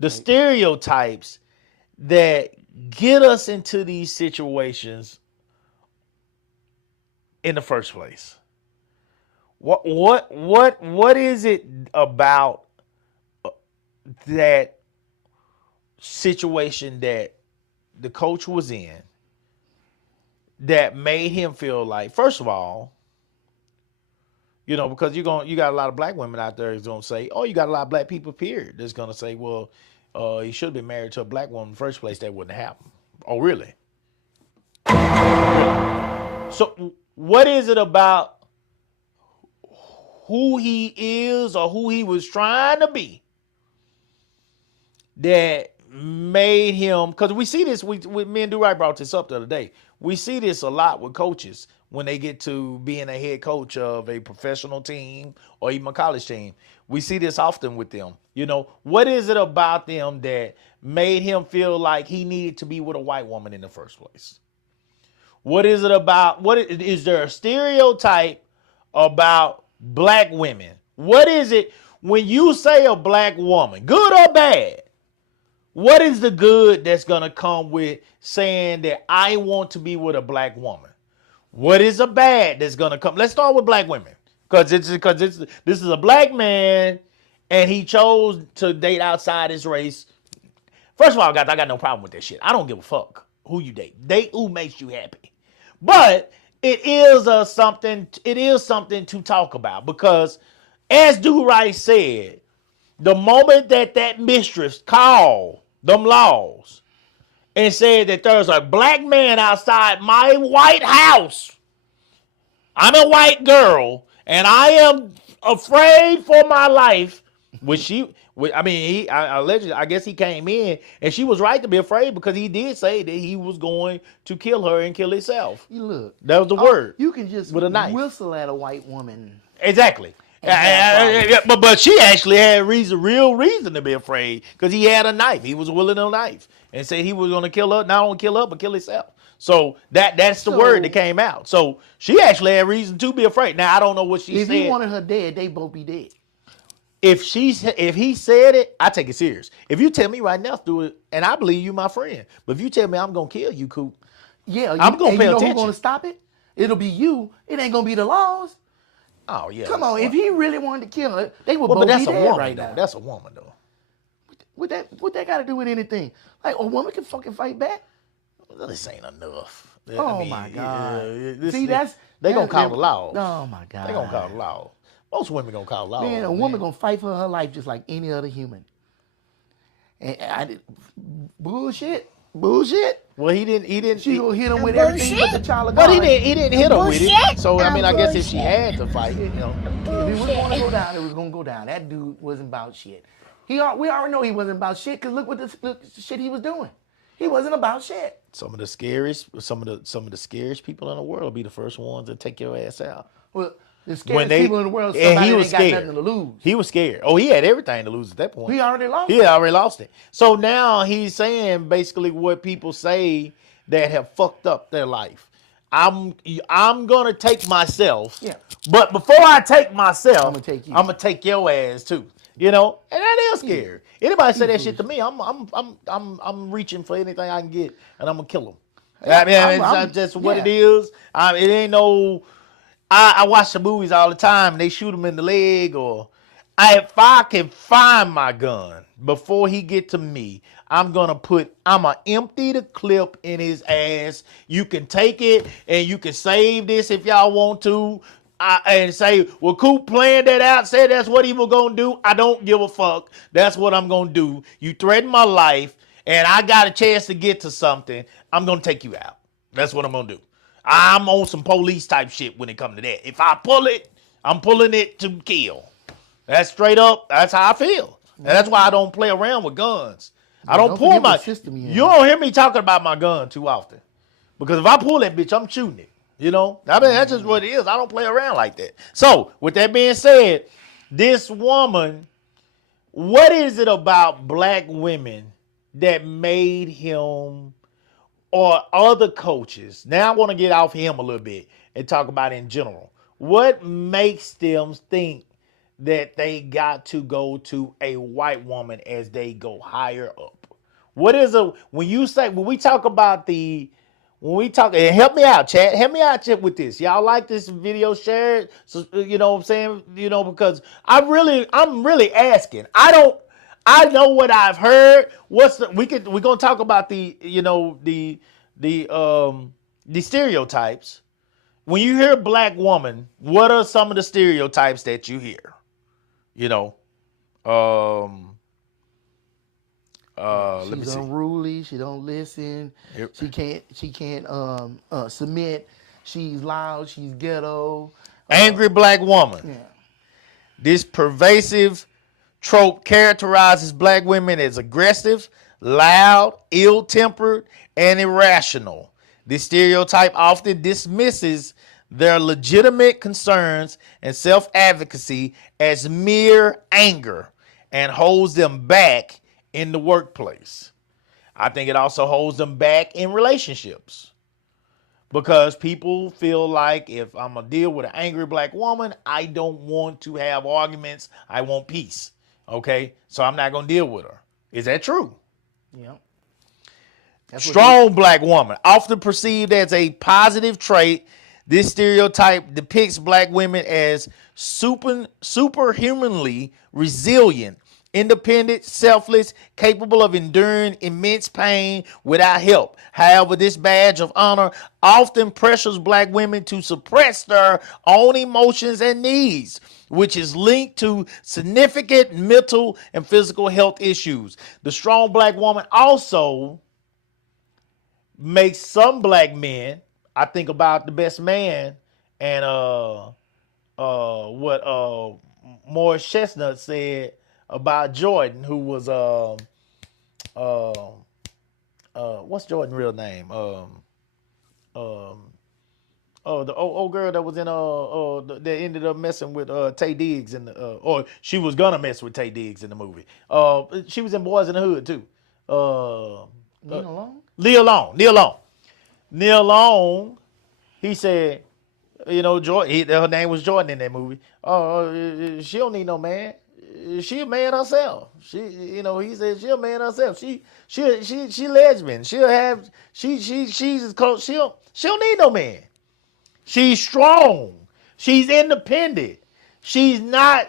the stereotypes that get us into these situations in the first place. What is it about that situation that the coach was in that made him feel like, first of all, because you got a lot of black women out there who's gonna say, oh, you got a lot of black people, period, that's gonna say, well, he should have been married to a black woman in the first place. That wouldn't happen. Oh, really? So what is it about who he is or who he was trying to be that made him, because we see this, me and Do-Right brought this up the other day. We see this a lot with coaches when they get to being a head coach of a professional team or even a college team. We see this often with them. What is it about them that made him feel like he needed to be with a white woman in the first place? What is it about? Is there a stereotype about black women? What is it when you say a black woman, good or bad? What is the good that's going to come with saying that I want to be with a black woman? What is a bad that's going to come? Let's start with black women. Because this is a black man and he chose to date outside his race. First of all, guys, I got no problem with that shit. I don't give a fuck who you date. Date who makes you happy. But it is something to talk about, because as Do Right said, the moment that mistress called them laws and said that there's a black man outside my white house, I'm a white girl, and I am afraid for my life I mean, allegedly, I guess he came in, and she was right to be afraid because he did say that he was going to kill her and kill himself. You look. That was the word. You can just with a knife. whistle at a white woman. Exactly. But she actually had real reason to be afraid because he had a knife. He was willing a knife and said he was going to kill her, not only kill her, but kill himself. So that's the word that came out. So she actually had reason to be afraid. Now I don't know what she said. If he wanted her dead, they both be dead. If he said it, I take it serious. If you tell me right now to do it, and I believe you, my friend, but if you tell me I'm gonna kill you, Coop, yeah, I'm gonna pay you know attention. Who's gonna stop it? It'll be you. It ain't gonna be the laws. Oh yeah. Come on, if he really wanted to kill her, they would but both that's be a dead woman right though. now. That's a woman though. What that got to do with anything? Like a woman can fucking fight back. This ain't enough. Oh my God! See, that's they gonna call the law. Oh my God! They gonna call the law. Most women gonna call the law. Man, a woman gonna fight for her life just like any other human. And bullshit. Well, he didn't. She gonna hit him with Bullshit. everything but the child of God. But he didn't hit her with it. Bullshit. So I mean, I guess if she Bullshit. had to fight, If it was gonna go down, it was gonna go down. That dude wasn't about shit. We already know he wasn't about shit because look what the shit he was doing. He wasn't about shit. some of the scariest people in the world will be the first ones to take your ass out. Well, the scariest people in the world, somebody and he that was ain't got scared. nothing to lose. He was scared. Oh, he had everything to lose at that point. He already lost. He had already lost it. So now he's saying basically what people say that have fucked up their life. I'm gonna take myself. Yeah. But before I take myself, I'ma take you. I'm gonna take your ass too. You know, and that is scary. Anybody say that shit to me, I'm reaching for anything I can get, and I'm gonna kill them. I mean, it's just what it is. It ain't no. I watch the movies all the time, and they shoot him in the leg, or if I can find my gun before he get to me, I'm gonna empty the clip in his ass. You can take it, and you can save this if y'all want to. And say, well, Coop planned that out, said that's what he was going to do. I don't give a fuck. That's what I'm going to do. You threatened my life, and I got a chance to get to something. I'm going to take you out. That's what I'm going to do. I'm on some police type shit when it comes to that. If I pull it, I'm pulling it to kill. That's straight up. That's how I feel. And that's why I don't play around with guns. I don't pull my system. You don't hear me talking about my gun too often. Because if I pull that bitch, I'm shooting it. You know, I mean, that's just what it is. I don't play around like that. So, with that being said, this woman, what is it about black women that made him or other coaches? Now, I want to get off him a little bit and talk about it in general. What makes them think that they got to go to a white woman as they go higher up? What is when we talk about and help me out, chat. Help me out, chat, with this. Y'all like this video? Share it. So, you know what I'm saying? You know, because I'm really asking. I know what I've heard. We're gonna talk about the stereotypes. When you hear black woman, what are some of the stereotypes that you hear? You know, she's unruly. She don't listen. Yep. She can't submit. She's loud. She's ghetto. Angry black woman. Yeah. This pervasive trope characterizes black women as aggressive, loud, ill-tempered, and irrational. This stereotype often dismisses their legitimate concerns and self-advocacy as mere anger and holds them back in the workplace. I think it also holds them back in relationships because people feel like if I'm going to deal with an angry black woman, I don't want to have arguments. I want peace. Okay? So I'm not going to deal with her. Is that true? Yeah. Strong black woman, often perceived as a positive trait. This stereotype depicts black women as superhumanly resilient, independent, selfless, capable of enduring immense pain without help. However, this badge of honor often pressures black women to suppress their own emotions and needs, which is linked to significant mental and physical health issues. The strong black woman also makes some black men, I think about The Best Man and what Morris Chestnut said about Jordan, who was what's Jordan's real name? The old girl that was in that ended up messing with Tay Diggs in the or she was gonna mess with Tay Diggs in the movie. She was in Boys in the Hood too. Leave alone. Neil Long. He said, Jordan. Her name was Jordan in that movie. She don't need no man. She a man herself. He said she a man herself. She lesbian. She's as close. She don't need no man. She's strong. She's independent. She's not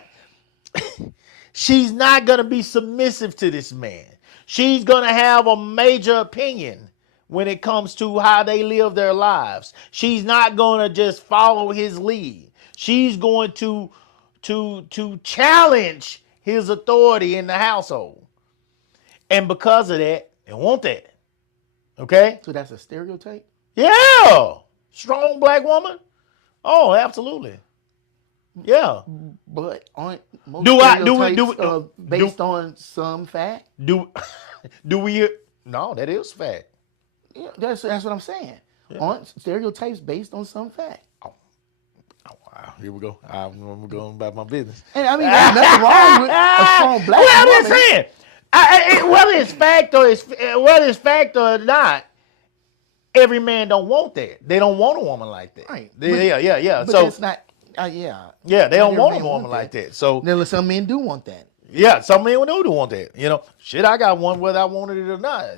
gonna be submissive to this man. She's gonna have a major opinion when it comes to how they live their lives. She's not gonna just follow his lead. She's going to challenge his authority in the household. And because of that, they want that. Okay? So that's a stereotype? Yeah. Strong black woman? Oh, absolutely. Yeah. But aren't most Do stereotypes based on some fact? Do we? No, that is fact. Yeah, that's what I'm saying. Yeah. Aren't stereotypes based on some fact? Oh, wow. Here we go. I'm going about my business. And I mean, there's nothing wrong with a strong black woman. I'm just saying, whether it's fact or not, every man don't want that. They don't want a woman like that. Right. Yeah. But so it's not. Yeah, they don't want a woman like that. So then some men do want that. Yeah, some men do want that. Shit, I got one whether I wanted it or not.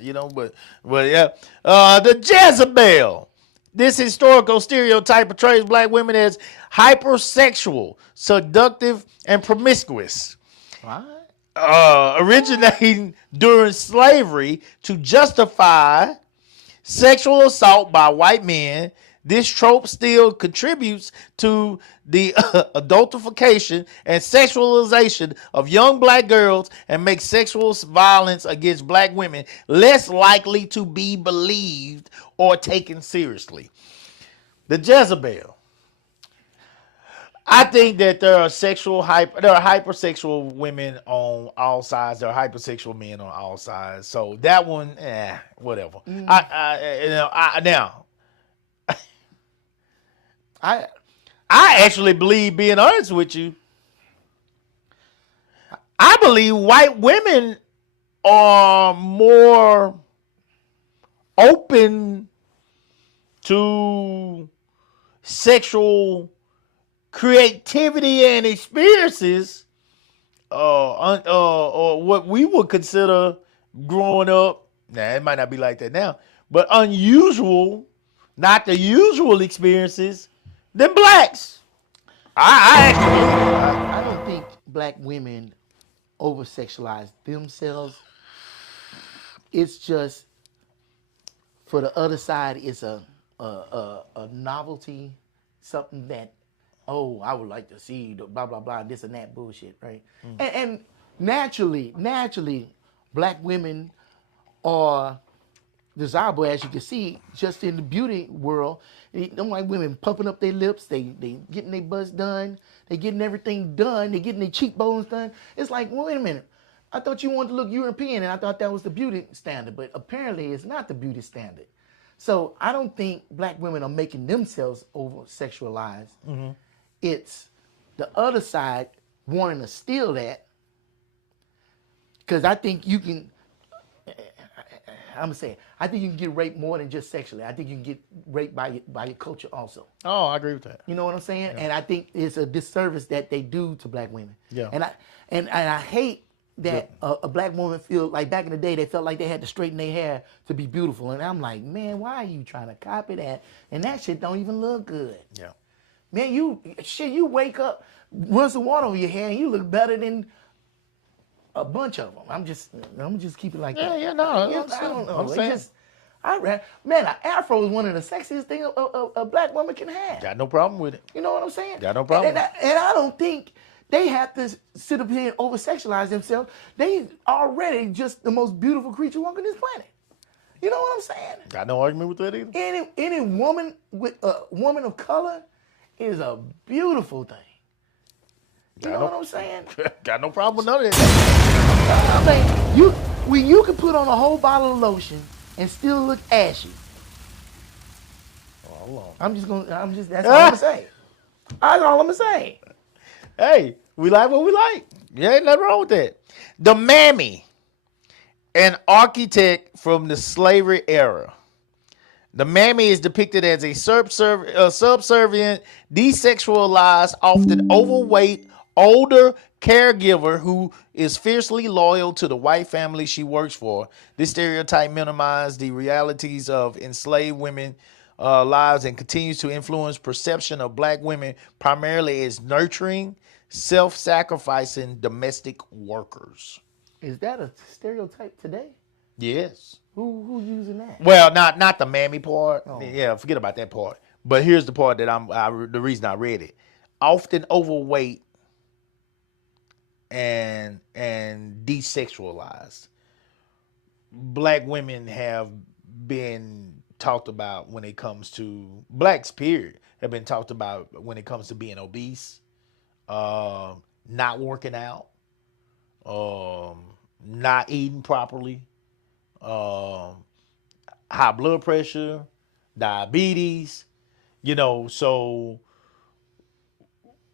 But yeah, the Jezebel. This historical stereotype portrays black women as hypersexual, seductive, and promiscuous. What? Originating during slavery to justify sexual assault by white men. This trope still contributes to the adultification and sexualization of young black girls and makes sexual violence against black women less likely to be believed or taken seriously. The Jezebel. I think that there are hypersexual women on all sides. There are hypersexual men on all sides. So that one, whatever. I actually believe, being honest with you, I believe white women are more open to sexual creativity and experiences, or what we would consider growing up. Now, it might not be like that now, but unusual, not the usual experiences than blacks. I don't think black women over-sexualize themselves. It's just, for the other side, it's a novelty, something that, I would like to see the blah, blah, blah, this and that bullshit, right? And naturally, black women are desirable, as you can see, just in the beauty world. Them white women pumping up their lips, they getting their butts done, they getting everything done, they getting their cheekbones done. It's like, well, wait a minute, I thought you wanted to look European, and I thought that was the beauty standard, but apparently it's not the beauty standard. So I don't think black women are making themselves over-sexualized. Mm-hmm. It's the other side wanting to steal that, because I think you can, I'm saying, I think you can get raped more than just sexually. I think you can get raped by your culture also. Oh, I agree with that. You know what I'm saying? Yeah. And I think it's a disservice that they do to black women. Yeah. And I hate that a black woman feel like, back in the day, they felt like they had to straighten their hair to be beautiful. And I'm like, man, why are you trying to copy that? And that shit don't even look good. Yeah. Man, you wake up, run some water over your hair, and you look better than a bunch of them. I'm just keep it like that. Yeah, no. I don't know. I'm saying. Man, an afro is one of the sexiest things a black woman can have. Got no problem with it. You know what I'm saying? Got no problem. And I don't think they have to sit up here and over-sexualize themselves. They already just the most beautiful creature walking this planet. You know what I'm saying? Got no argument with that either. Any woman with a woman of color is a beautiful thing. You know what I'm saying? Got no problem with none of that. I mean, you can put on a whole bottle of lotion and still look ashy. Hold on. That's all I'm gonna say. That's all I'm gonna say. Hey, we like what we like. Yeah, ain't nothing wrong with that. The mammy, an architect from the slavery era. The mammy is depicted as a subservient, desexualized, often overweight, older caregiver who is fiercely loyal to the white family she works for. This stereotype minimizes the realities of enslaved women lives and continues to influence perception of black women primarily as nurturing, self-sacrificing domestic workers. Is that a stereotype today? Yes. Who using that? Well, not the mammy part. Oh. Yeah, forget about that part. But here's the part that the reason I read it. Often overweight and desexualized. Black women have been talked about when it comes to blacks, period, have been talked about when it comes to being obese, not working out, not eating properly, high blood pressure, diabetes, so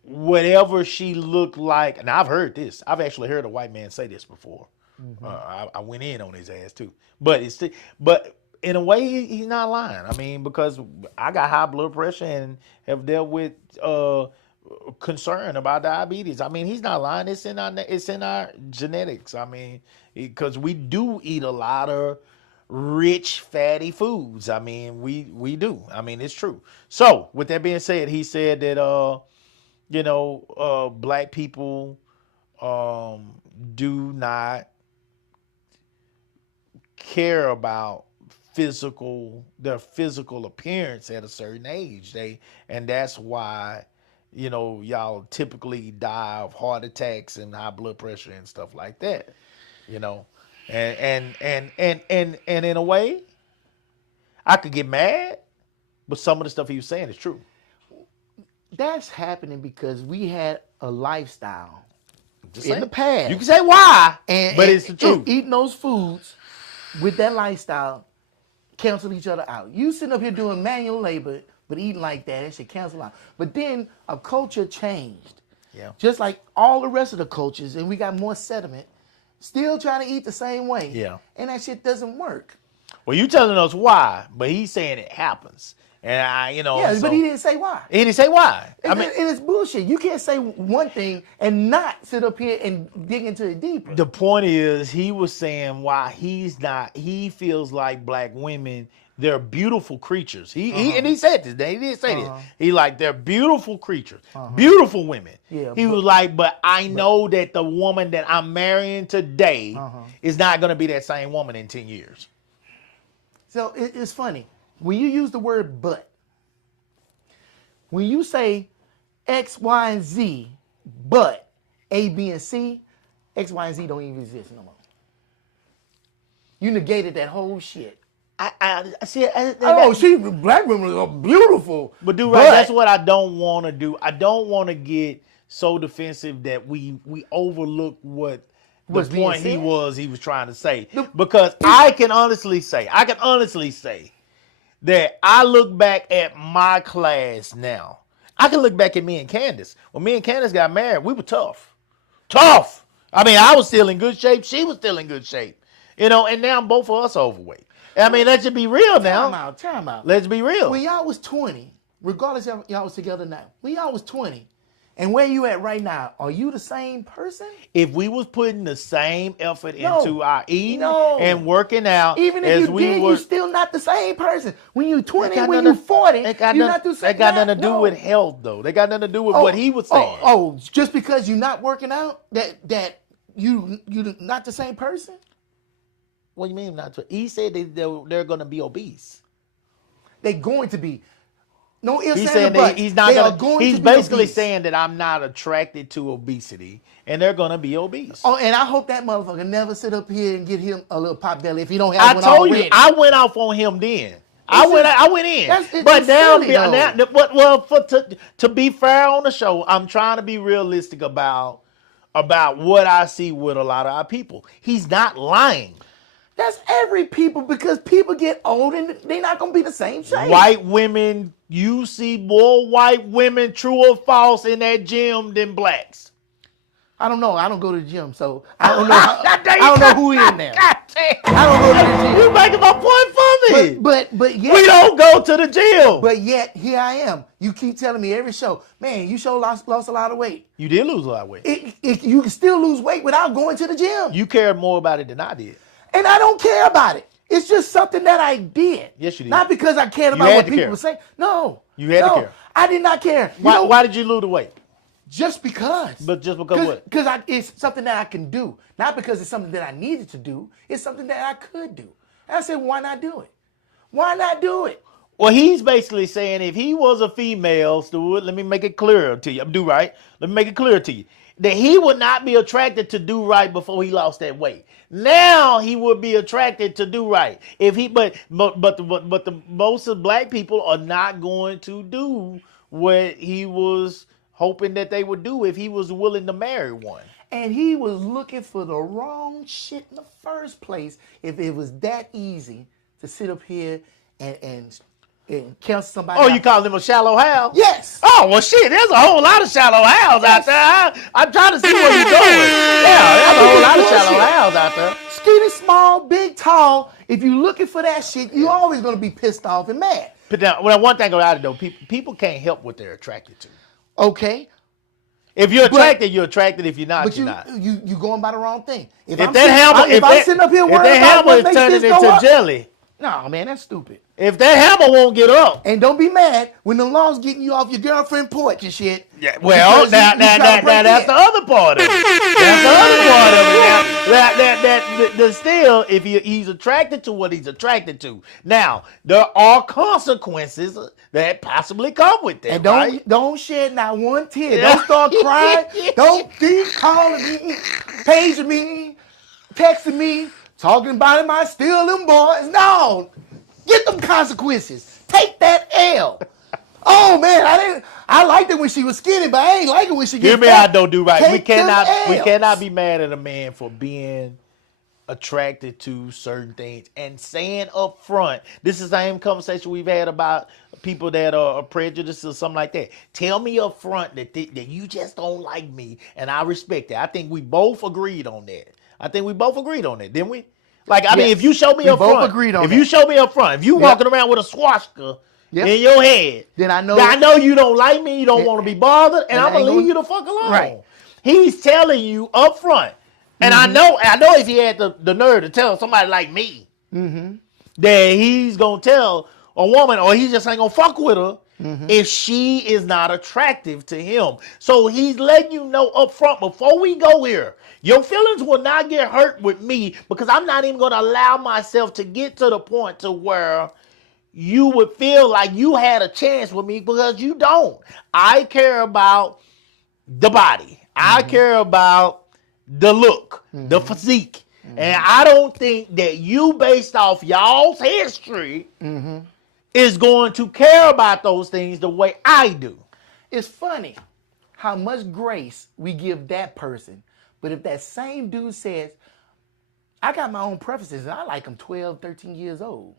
whatever she looked like, and I've heard this. I've actually heard a white man say this before. Mm-hmm. I went in on his ass too. But in a way, he's not lying. I mean, because I got high blood pressure and have dealt with concern about diabetes. I mean, he's not lying. It's in our genetics. I mean, because we do eat a lot of rich, fatty foods. I mean, we do. I mean, it's true. So, with that being said, he said that black people do not care about their physical appearance at a certain age. And that's why, y'all typically die of heart attacks and high blood pressure and stuff like that. And in a way, I could get mad, but some of the stuff he was saying is true. That's happening because we had a lifestyle in the past. You can say why, but it's the truth. Eating those foods with that lifestyle cancel each other out. You sitting up here doing manual labor, but eating like that, it should cancel out. But then a culture changed. Yeah. Just like all the rest of the cultures, and we got more sediment, still trying to eat the same way. Yeah. And that shit doesn't work. Well, you telling us why, but he's saying it happens. And Yeah, but he didn't say why. He didn't say why. And it's bullshit. You can't say one thing and not sit up here and dig into it deeper. The point is, he was saying why he feels like black women, they're beautiful creatures. He said this. He didn't say this. He like, they're beautiful creatures, beautiful women. Yeah, he was like, but I know that the woman that I'm marrying today is not going to be that same woman in 10 years. So it's funny. When you use the word but, when you say X, Y, and Z, but A, B, and C, X, Y, and Z don't even exist no more. You negated that whole shit. I see. Black women are beautiful. But that's what I don't want to do. I don't want to get so defensive that we overlook what the point he was trying to say. Because I can honestly say that I look back at my class now. I can look back at me and Candace. When me and Candace got married, we were tough. Tough. I mean, I was still in good shape. She was still in good shape. And now both of us are overweight. I mean, let's just be real now. Time out. Let's be real. When y'all was 20, regardless of y'all was together now, when y'all was 20, and where you at right now, are you the same person? If we was putting the same effort into our eating and working out, even if you're still not the same person. When you 20, when you 40, you're not the same. That got nothing to do with health, though. They got nothing to do with what he was saying. Just because you're not working out, that you not the same person? What do you mean not? He said they're going to be obese. They're going to be. No ifs, he's saying that he's not going. He's basically obese. saying that I'm not attracted to obesity, and they're going to be obese. Oh, and I hope that motherfucker never sit up here and get him a little pot belly if he don't have one already. I told you, I went off on him then. I went in. It's But now, silly, though. to be fair on the show, I'm trying to be realistic about what I see with a lot of our people. He's not lying. That's every people because people get old and they're not gonna be the same shape. White women, you see more white women, true or false, in that gym than blacks. I don't know. I don't go to the gym, so I don't know. I don't know who in there. God damn. I don't go to the gym. You making my point for me. But yet, We don't go to the gym. But yet, here I am. You keep telling me every show, man, you lost a lot of weight. You did lose a lot of weight. You can still lose weight without going to the gym. You cared more about it than I did. And I don't care about it. It's just something that I did. Yes, you did. Not because I cared You about had what to people care. were saying. No. You had to care. I did not care. Why did you lose the weight? Just because. But just because what? Because it's something that I can do. Not because it's something that I needed to do. It's something that I could do. And I said, why not do it? Why not do it? Well, he's basically saying if he was a female, Stuart, let me make it clearer to you. Do right. Let me make it clear to you. That he would not be attracted to do right before he lost that weight. Now he would be attracted to do right. If he but the most of black people are not going to do what he was hoping that they would do if he was willing to marry one. And he was looking for the wrong shit in the first place if it was that easy to sit up here and count somebody Oh, out. you call him a shallow Hal? Yes. Oh, well, shit, there's a whole lot of shallow Hals out there. I'm trying to see where you're going. Yeah, there's a whole lot of shallow Hals out there. Skinny, small, big, tall. If you're looking for that shit, you're always going to be pissed off and mad. But now, well, one thing about it, though, people can't help what they're attracted to. Okay. If you're attracted, you're attracted. If you're not, But you're not. you going by the wrong thing. If I'm sitting up here worrying that about hammer what is makes turning this go into up, jelly, no, man, that's stupid. if that hammer won't get up, And don't be mad when the law's getting you off your girlfriend porch and shit. yeah, well, Because now you trying to break that's in. the other part of it. That's the other part of it. Now, still, if he's attracted to what he's attracted to, now there are consequences that possibly come with that. And right? don't shed not one tear. Don't start crying. Don't keep calling me, paging me, texting me, talking about him. I steal them boys. No, get them consequences. Take that L. Oh man, I liked it when she was skinny, but I ain't like it when she Hear gets me fat. out, don't do right. We Take them cannot Ls. be mad at a man for being attracted to certain things and saying up front. This is the same conversation we've had about people that are prejudiced or something like that. Tell me up front that you just don't like me, and I respect that. I think we both agreed on that. Didn't we? Like, I mean, if you show me we up both front, agreed on if that. you show me up front, if you walking around with a swastika Yep. in your head, Then I know- you don't like me, you don't want to be bothered, and And I I'm gonna ain't leave gonna- you the fuck alone. Right. He's telling you up front. And I know if he had the nerve to tell somebody like me that he's gonna tell a woman, or he just ain't gonna fuck with her if she is not attractive to him. So he's letting you know up front before we go here. Your feelings will not get hurt with me because I'm not even gonna allow myself to get to the point to where you would feel like you had a chance with me, because you don't. I care about the body. I care about the look, the physique. And I don't think that you, based off y'all's history, is going to care about those things the way I do. It's funny how much grace we give that person. But if that same dude says, I got my own preferences and I like them 12, 13 years old.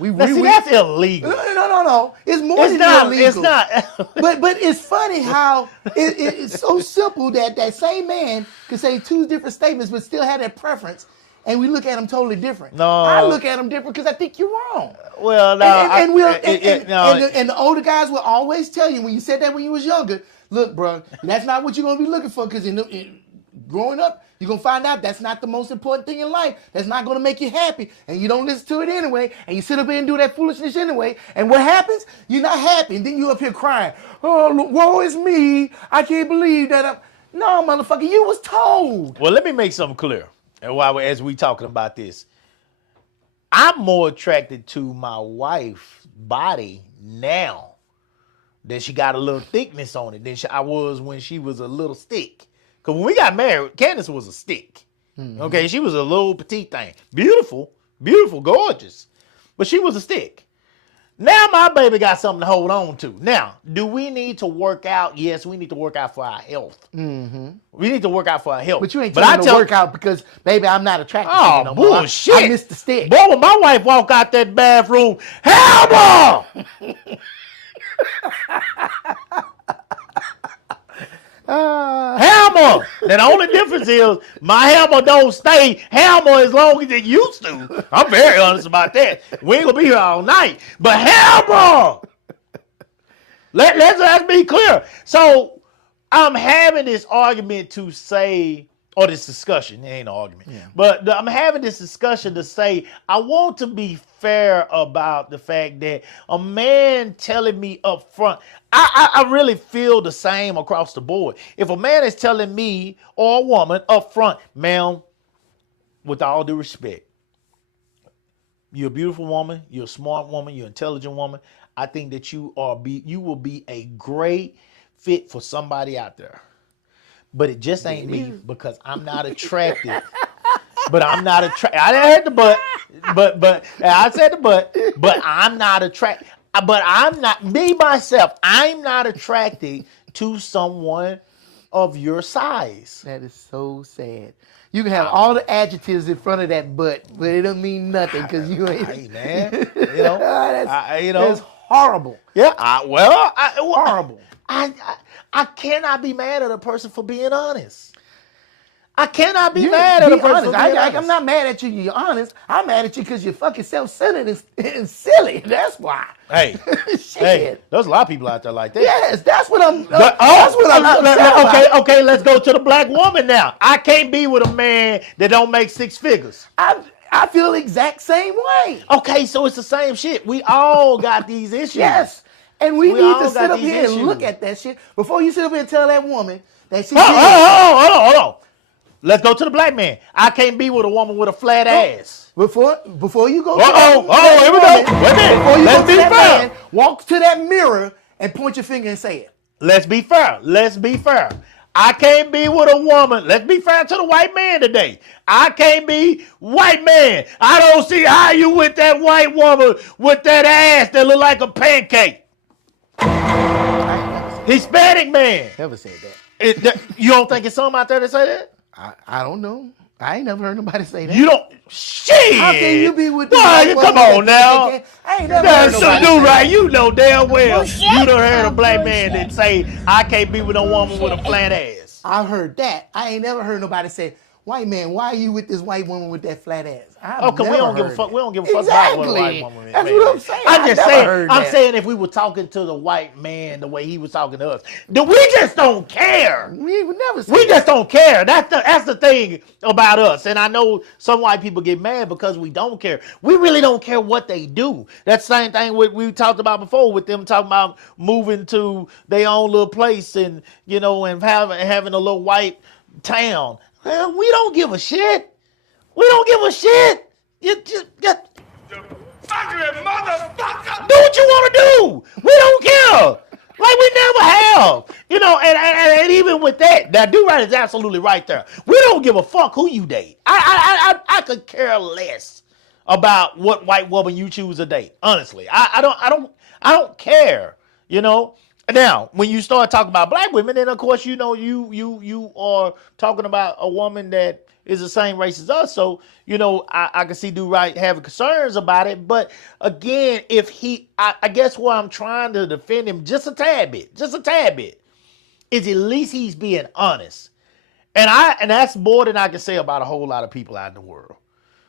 Now, see, that's illegal. No. It's more It's than not. illegal. It's not. But it's funny how it's so simple that same man could say two different statements but still have that preference, and we look at them totally different. No. I look at them different because I think you're wrong. Well, no. And the older guys will always tell you when you said that when you was younger, look, bro, that's not what you're gonna be looking for, because growing up, you're going to find out that's not the most important thing in life. That's not going to make you happy. And you don't listen to it anyway. And you sit up here and do that foolishness anyway. And what happens? You're not happy. And then you up here crying. Oh, woe is me. I can't believe that I'm... No, motherfucker, you was told. Well, let me make something clear. And as we talking about this, I'm more attracted to my wife's body now that she got a little thickness on it than I was when she was a little stick. Because when we got married, Candace was a stick. Okay, she was a little petite thing. Beautiful, gorgeous. But she was a stick. Now my baby got something to hold on to. Now, do we need to work out? Yes, we need to work out for our health. Mm-hmm. We need to work out for our health. But you ain't telling me to work out because, baby, I'm not attracted to you no more. Bullshit. I missed the stick. Boy, when my wife walk out that bathroom, Hammer! Hammer! Now, the only difference is my hammer don't stay hammer as long as it used to. I'm very honest about that. We ain't gonna be here all night. But hammer! Let's be clear. So I'm having this argument to say, or this discussion, it ain't an argument, but I'm having this discussion to say I want to be fair about the fact that a man telling me up front, I really feel the same across the board. If a man is telling me or a woman up front, ma'am, with all due respect, you're a beautiful woman, you're a smart woman, you're an intelligent woman. I think that you will be a great fit for somebody out there. But it just ain't me because I'm not attracted. But I'm not attracted. I didn't heard the but I said the but I'm not attracted. But I'm not, me myself, I'm not attracted to someone of your size. That is so sad. You can have all the adjectives in front of that but it don't mean nothing because you ain't. Hey, man. You know, that's horrible. Yeah. Horrible. I cannot be mad at a person for being honest. I cannot be mad at a person for being honest. I'm not mad at you. You're honest. I'm mad at you because you're fucking self-centered and silly. That's why. Hey, shit. Hey, there's a lot of people out there like that. Yes, that's what I'm. That's what I'm. Okay. Let's go to the black woman now. I can't be with a man that don't make six figures. I feel the exact same way. Okay, so it's the same shit. We all got these issues. Yes. And we need to sit up here and look at that shit before you sit up here and tell that woman that she. Hold on. Let's go to the black man. I can't be with a woman with a flat ass. Before you go. Here we go. Wait a minute. Before you Let's go be to that fair. man, walk to that mirror and point your finger and say it. Let's be fair. I can't be with a woman. Let's be fair to the white man today. I can't be white man. I don't see how you with that white woman with that ass that look like a pancake. Hispanic man. Never said that. You don't think it's something out there that say that? I don't know. I ain't never heard nobody say that. You don't. Shit. How can you be with the Boy, come on now. I ain't never heard nobody do say right. You know damn well Bullshit. you done heard a black man that say, I can't be with a woman with a flat ass. I heard that. I ain't never heard nobody say, white man, why are you with this white woman with that flat ass? Because we don't give a fuck. We don't give a fuck about what a white woman is. That's what I'm saying. I'm saying if we were talking to the white man the way he was talking to us, we just don't care. We would never say We just don't care. That's the thing about us. And I know some white people get mad because we don't care. We really don't care what they do. That's the same thing we talked about before with them talking about moving to their own little place and and having a little white town. Well, we don't give a shit. We don't give a shit. You Fucking motherfucker! do what you want to do. We don't care. Like we never have. And even with that, that Do-Right is absolutely right there. We don't give a fuck who you date. I could care less about what white woman you choose to date. Honestly, I don't care. Now, when you start talking about black women, then of course you are talking about a woman that is the same race as us. So, I can see Do-Right having concerns about it. But again, if I guess where I'm trying to defend him just a tad bit, is at least he's being honest. And that's more than I can say about a whole lot of people out in the world.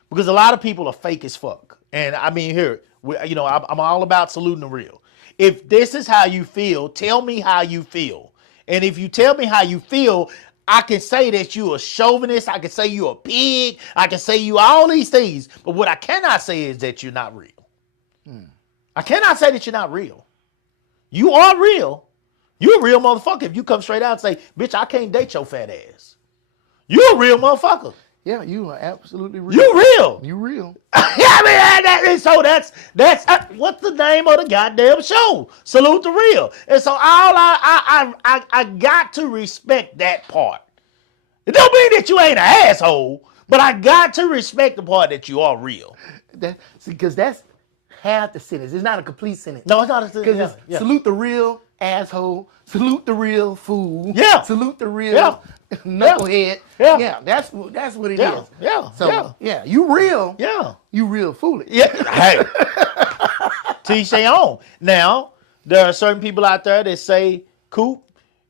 Because a lot of people are fake as fuck. And I mean, I'm all about saluting the real. If this is how you feel, tell me how you feel. And if you tell me how you feel, I can say that you're a chauvinist. I can say you're a pig. I can say you all these things. But what I cannot say is that you're not real. I cannot say that you're not real. You are real. You're a real motherfucker if you come straight out and say, bitch, I can't date your fat ass. You're a real motherfucker. Yeah, you are absolutely real. You real. You real. So that's what's the name of the goddamn show? Salute the Real. And so I got to respect that part. It don't mean that you ain't an asshole, but I got to respect the part that you are real. Because that's half the sentence. It's not a complete sentence. No, it's not a Because yeah, it's salute the real asshole, salute the real fool, Yeah. salute the real Yeah. knucklehead. Yeah. Yeah, that's what it Yeah. is. Yeah. So you real. Yeah. You real foolish. Yeah. Hey. Teach their own. Now, there are certain people out there that say, Coop,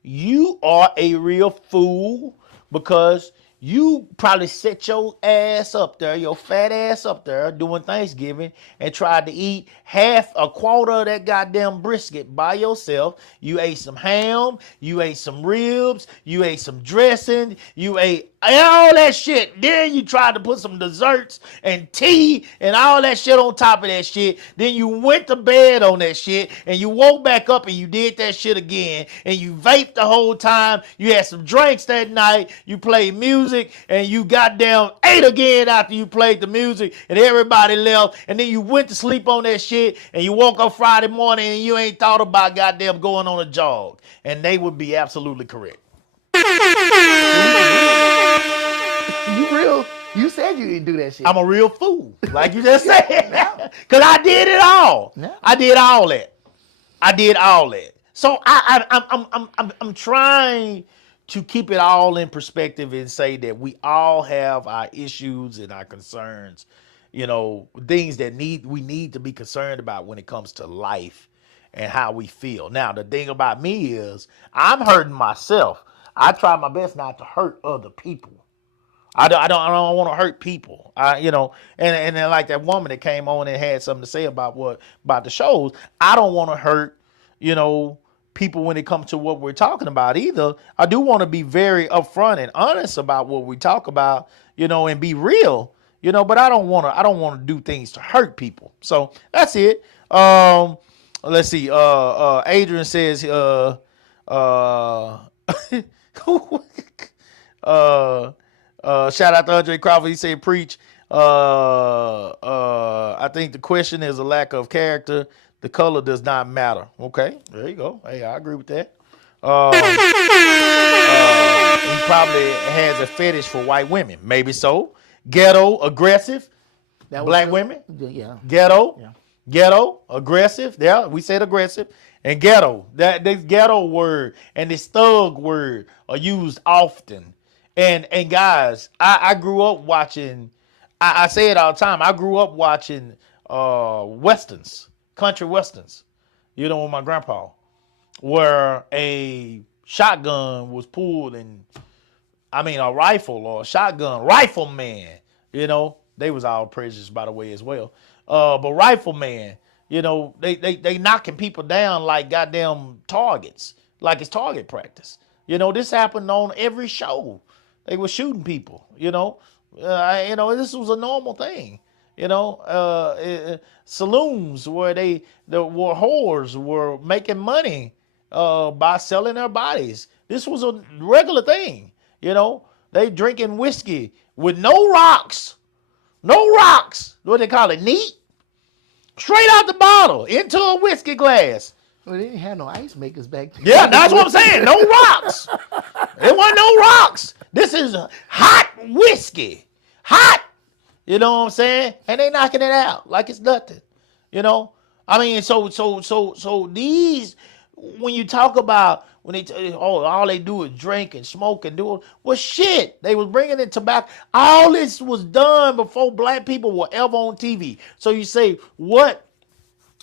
you are a real fool because you probably set your ass up there, your fat ass up there doing Thanksgiving and tried to eat a quarter of that goddamn brisket by yourself. You ate some ham, you ate some ribs, you ate some dressing, you ate all that shit. Then you tried to put some desserts and tea and all that shit on top of that shit. Then you went to bed on that shit and you woke back up and you did that shit again and you vaped the whole time. You had some drinks that night. You played music and you goddamn ate again after you played the music and everybody left. And then you went to sleep on that shit and you woke up Friday morning and you ain't thought about goddamn going on a jog. And they would be absolutely correct. You real. You said you didn't do that shit. I'm a real fool, like you just said, because I did it all. Yeah. I did all that. So I'm trying to keep it all in perspective and say that we all have our issues and our concerns, things that we need to be concerned about when it comes to life and how we feel. Now, the thing about me is I'm hurting myself. I try my best not to hurt other people. I don't want to hurt people. And then like that woman that came on and had something to say about the shows. I don't want to hurt, people when it comes to what we're talking about either. I do want to be very upfront and honest about what we talk about, and be real, but I don't want to do things to hurt people. So that's it. Let's see. Adrian says, shout out to Andre Crawford. He said, preach. I think the question is a lack of character. The color does not matter. Okay, there you go. Hey, I agree with that. He probably has a fetish for white women. Maybe so. Ghetto, aggressive. Black women. Yeah. Ghetto. Yeah. Ghetto, aggressive. Yeah, we said aggressive. And ghetto. This ghetto word and this thug word are used often. And guys, I grew up watching, I say it all the time, I grew up watching westerns, country westerns, with my grandpa, where a shotgun was pulled and, a rifle or a shotgun, rifleman, they was all prejudiced by the way as well. But rifleman, they knocking people down like goddamn targets, like it's target practice. This happened on every show. They were shooting people, this was a normal thing, saloons where the whores were making money by selling their bodies. This was a regular thing, they drinking whiskey with no rocks, what they call it, neat, straight out the bottle into a whiskey glass. Well, they didn't have no ice makers back then. Yeah, that's what I'm saying. No rocks. There wasn't no rocks. This is hot whiskey. Hot. You know what I'm saying? And they knocking it out like it's nothing. So these, when you talk about, all they do is drink and smoke and do it, well, shit, they was bringing in tobacco. All this was done before black people were ever on TV. So you say, what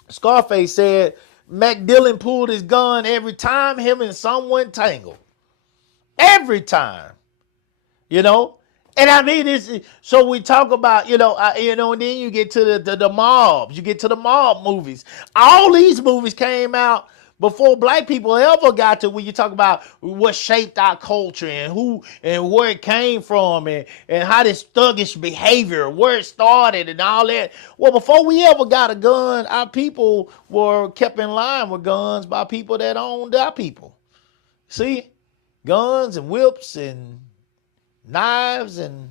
Scarface said, Mac Dillon pulled his gun every time him and someone tangled. Every time. And so we talk about, and then you get to the mobs. You get to the mob movies. All these movies came out before black people ever got to when you talk about what shaped our culture and who and where it came from and how this thuggish behavior, where it started and all that. Well, before we ever got a gun, our people were kept in line with guns by people that owned our people. See? Guns and whips and knives and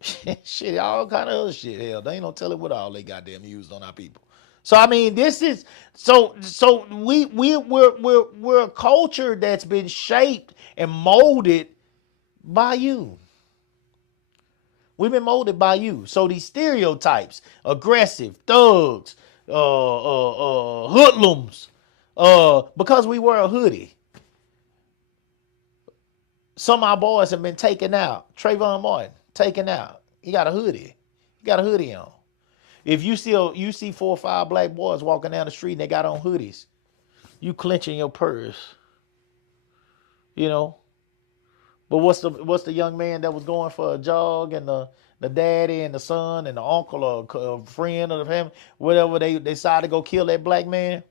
shit, all kind of other shit. Hell, they ain't no telling what all they goddamn used on our people. So this is we're a culture that's been shaped and molded by you. We've been molded by you. So these stereotypes, aggressive, thugs, hoodlums, because we wear a hoodie. Some of our boys have been taken out. Trayvon Martin, taken out. He got a hoodie. He got a hoodie on. If you see 4 or 5 black boys walking down the street and they got on hoodies, you clenching your purse. You know. But what's the young man that was going for a jog, and the daddy and the son and the uncle or a friend of the family, whatever, they decided to go kill that black man?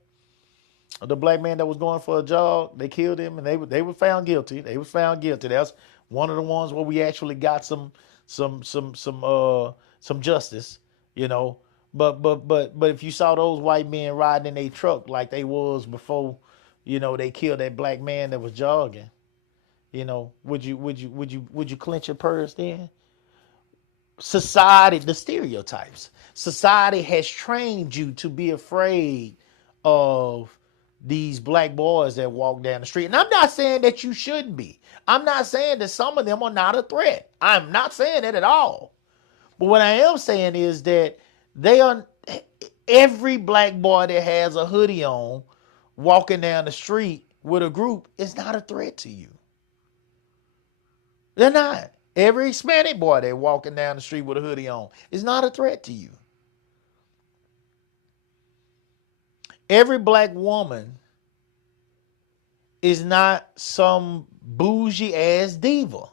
The black man that was going for a jog, they killed him, and they were found guilty. They were found guilty. That's one of the ones where we actually got some justice, you know. But if you saw those white men riding in their truck like they was before, you know, they killed that black man that was jogging, you know, would you clench your purse then? Society, the stereotypes. Society has trained you to be afraid of these black boys that walk down the street. And I'm not saying that you shouldn't be. I'm not saying that some of them are not a threat. I'm not saying that at all. But what I am saying is that every black boy that has a hoodie on walking down the street with a group is not a threat to you. They're not. Every Hispanic boy that walking down the street with a hoodie on is not a threat to you. Every black woman is not some bougie ass diva.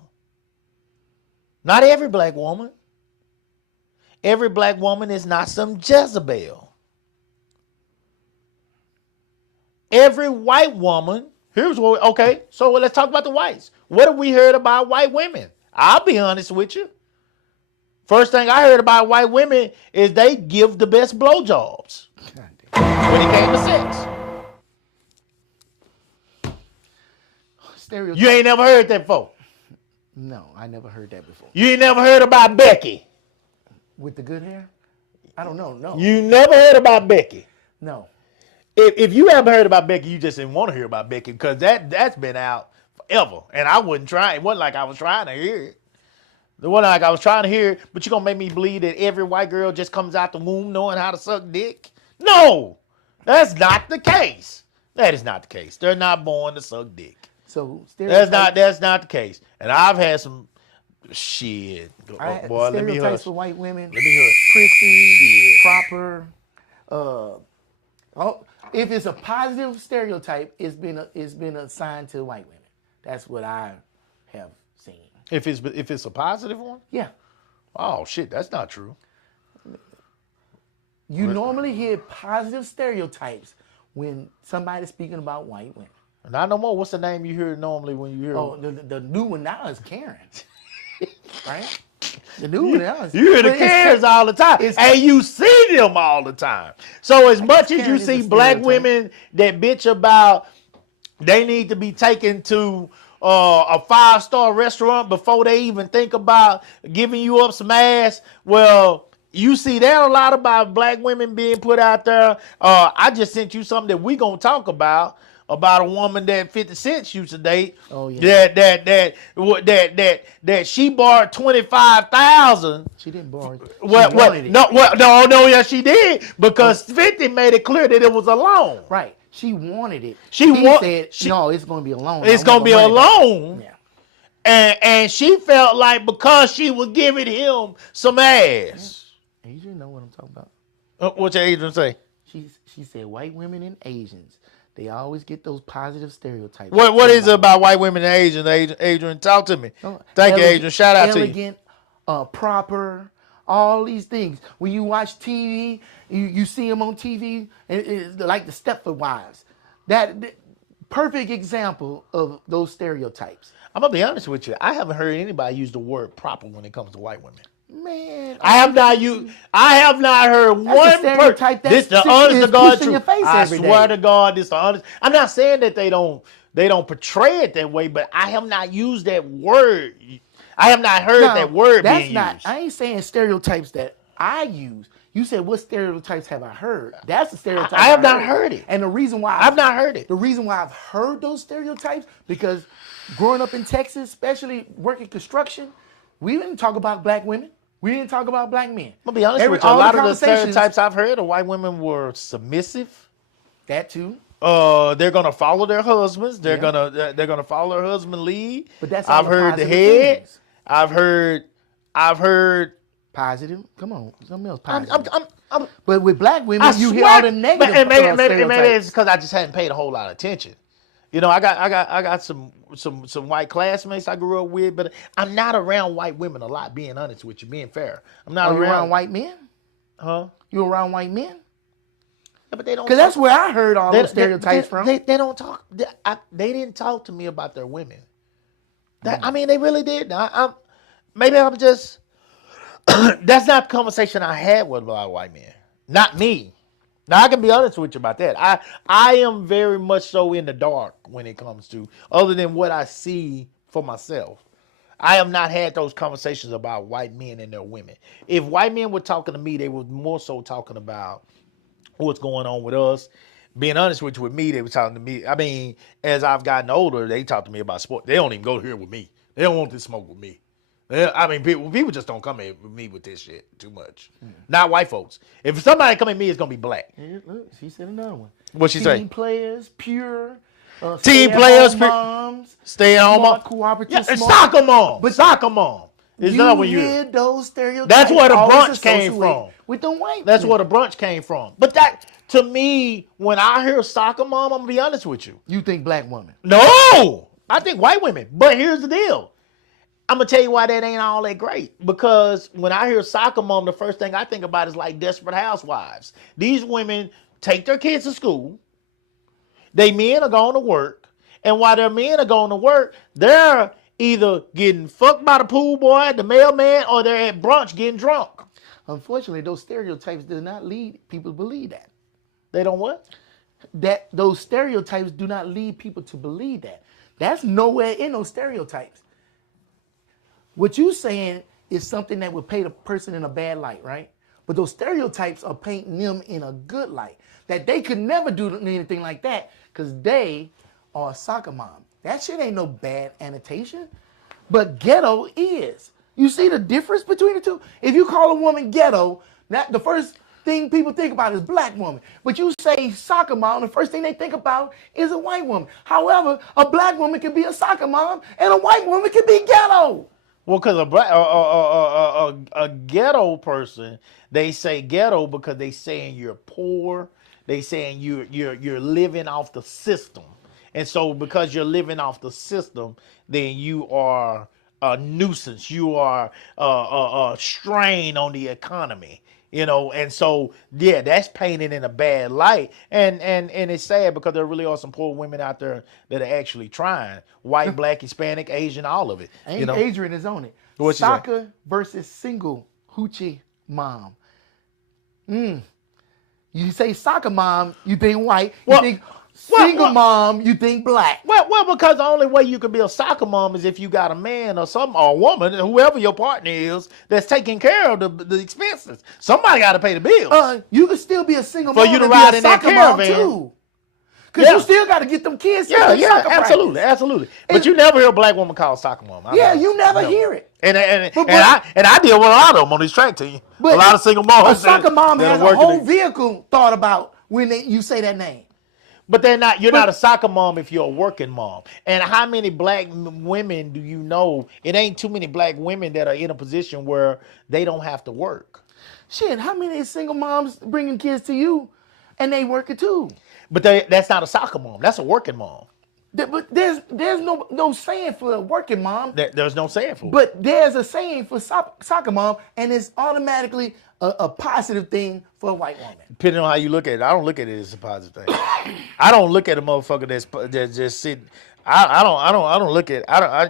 Not every black woman. Every black woman is not some Jezebel. Every white woman, so let's talk about the whites. What have we heard about white women? I'll be honest with you. First thing I heard about white women is they give the best blowjobs when it came to sex. Stereotype. You ain't never heard that before. No, I never heard that before. You ain't never heard about Becky. With the good hair? I don't know. No. You never heard about Becky. No. If you haven't heard about Becky, you just didn't want to hear about Becky, because that's been out forever. And I wasn't trying. It wasn't like I was trying to hear it. It wasn't like I was trying to hear it, but you're going to make me believe that every white girl just comes out the womb knowing how to suck dick? No, that's not the case. That is not the case. They're not born to suck dick. So that's not the case. And I've had some shit. Boy, let me hush. For white women. Let me hush. Prissy, proper. If it's a positive stereotype, it's been assigned to white women. That's what I have seen. If it's a positive one? Yeah. Oh shit, that's not true. You normally hear positive stereotypes when somebody's speaking about white women. Not no more. What's the name you hear normally when you hear? Oh, the new one now is Karen. Right? The new one now is. You hear the Karens all the time, and you see them all the time. So as much as you see black women that bitch about they need to be taken to a 5-star restaurant before they even think about giving you up some ass, well, you see there a lot about black women being put out there. I just sent you something that we gonna talk about a woman that 50 Cent used to date. Oh yeah. That she borrowed $25,000. She didn't borrow it. No, yeah, she did, because 50 made it clear that it was a loan. Right. She wanted it. He said, no, it's going to be a loan. It's going to be a loan. Yeah. And she felt like because she was giving him some ass. Yeah. Adrian know what I'm talking about. What's Adrian say? She said white women and Asians, they always get those positive stereotypes. What is it about white women and Asians? Adrian, talk to me. Thank you, Adrian. Shout out to you. Elegant, proper, all these things. When you watch TV, you see them on TV, and like the Stepford Wives. That perfect example of those stereotypes. I'm gonna be honest with you. I haven't heard anybody use the word proper when it comes to white women. Man, I have not heard one person. This the honest to God truth. I swear to God, this the honest. I'm not saying that they don't portray it that way, but I have not used that word. I have not heard that word being used. I ain't saying stereotypes that I use. You said, what stereotypes have I heard? That's the stereotype. I have not heard it. And the reason why I've not heard it. The reason why I've heard those stereotypes, because growing up in Texas, especially working construction, we didn't talk about black women. We didn't talk about black men. I'm gonna be honest with you. A all lot of the conversations- stereotypes I've heard of white women were submissive. That too. They're gonna follow their husbands. They're Yeah. gonna follow their husband lead. But that's I've all the heard the positive head. things. I've heard. Positive. Come on, something else I'm, positive. I'm, But with black women, I you hear swear, all the negative and maybe stereotypes. it's because I just hadn't paid a whole lot of attention. You know, I got some white classmates I grew up with, but I'm not around white women a lot. Being honest with you, being fair, I'm not Are you around, around white men? Huh? You around white men? Yeah, but they don't. Because that's where I heard all they, those stereotypes from. They don't talk. They didn't talk to me about their women. I mean, they really did. Maybe I'm just. That's not the conversation I had with a lot of white men. Not me. Now I can be honest with you about that. I am very much so in the dark when it comes to other than what I see for myself. I have not had those conversations about white men and their women. If white men were talking to me, they were more so talking about what's going on with us. Being honest with you, with me, they were talking to me. I mean, as I've gotten older, they talk to me about sport. They don't even go here with me. They don't want to smoke with me. I mean, people just don't come at me with this shit too much. Not white folks. If somebody come at me, it's gonna be black. Yeah, look, she said another one. What she say? Team players, pure. Team players, pure. moms. Stay home, smart, cooperative, yeah, and smart. soccer mom. But Soccer mom. It's not when you. hear those stereotypes. That's where the always brunch came associate from. With the white. That's men. where the brunch came from. But that, to me, when I hear soccer mom, I'm gonna be honest with you. You think black women? No, I think white women. But here's the deal. I'm gonna tell you why that ain't all that great. Because when I hear soccer mom, the first thing I think about is like Desperate Housewives. These women take their kids to school. They men are going to work. And while their men are going to work, they're either getting fucked by the pool boy, the mailman, or they're at brunch getting drunk. Unfortunately, those stereotypes do not lead people to believe that. They don't what? That those stereotypes do not lead people to believe that. That's nowhere in those stereotypes. What you saying is something that would paint a person in a bad light, right? But those stereotypes are painting them in a good light. That they could never do anything like that because they are a soccer mom. That shit ain't no bad annotation. But ghetto is. You see the difference between the two? If you call a woman ghetto, the first thing people think about is black woman. But you say soccer mom, the first thing they think about is a white woman. However, a black woman can be a soccer mom and a white woman can be ghetto. Well, because a ghetto person, they say ghetto because they saying you're poor. They saying you're living off the system. And so because you're living off the system, then you are a nuisance. You are a strain on the economy. You know, and so yeah, that's painted in a bad light, and it's sad because there really are some poor women out there that are actually trying. White, black, Hispanic, Asian, all of it. You know, Adrian is on it. What you say? Soccer versus single hoochie mom. You say soccer mom, you think white. You think single mom, you think black. Well, because the only way you can be a soccer mom is if you got a man or a woman, whoever your partner is, that's taking care of the expenses. Somebody got to pay the bills. You can still be a single For mom you to and ride be a in that soccer mom caravan. too. Because you still got to get them kids to the soccer absolutely, practice. absolutely. But you never hear a black woman called soccer mom. You never hear it. And I deal with a lot of them on this track team. But a lot of single moms. A soccer mom that has are a working whole vehicle thought about when you say that name. But they're not. You're not a soccer mom if you're a working mom. And how many black women do you know? It ain't too many black women that are in a position where they don't have to work. Shit, how many single moms bringing kids to you, and they working too? But that's not a soccer mom. That's a working mom. But there's no saying for a working mom. There's no saying for it. But there's a saying for soccer mom, and it's automatically a positive thing for a white woman. Depending on how you look at it, I don't look at it as a positive thing. I don't look at a motherfucker that's just sitting. I don't look at.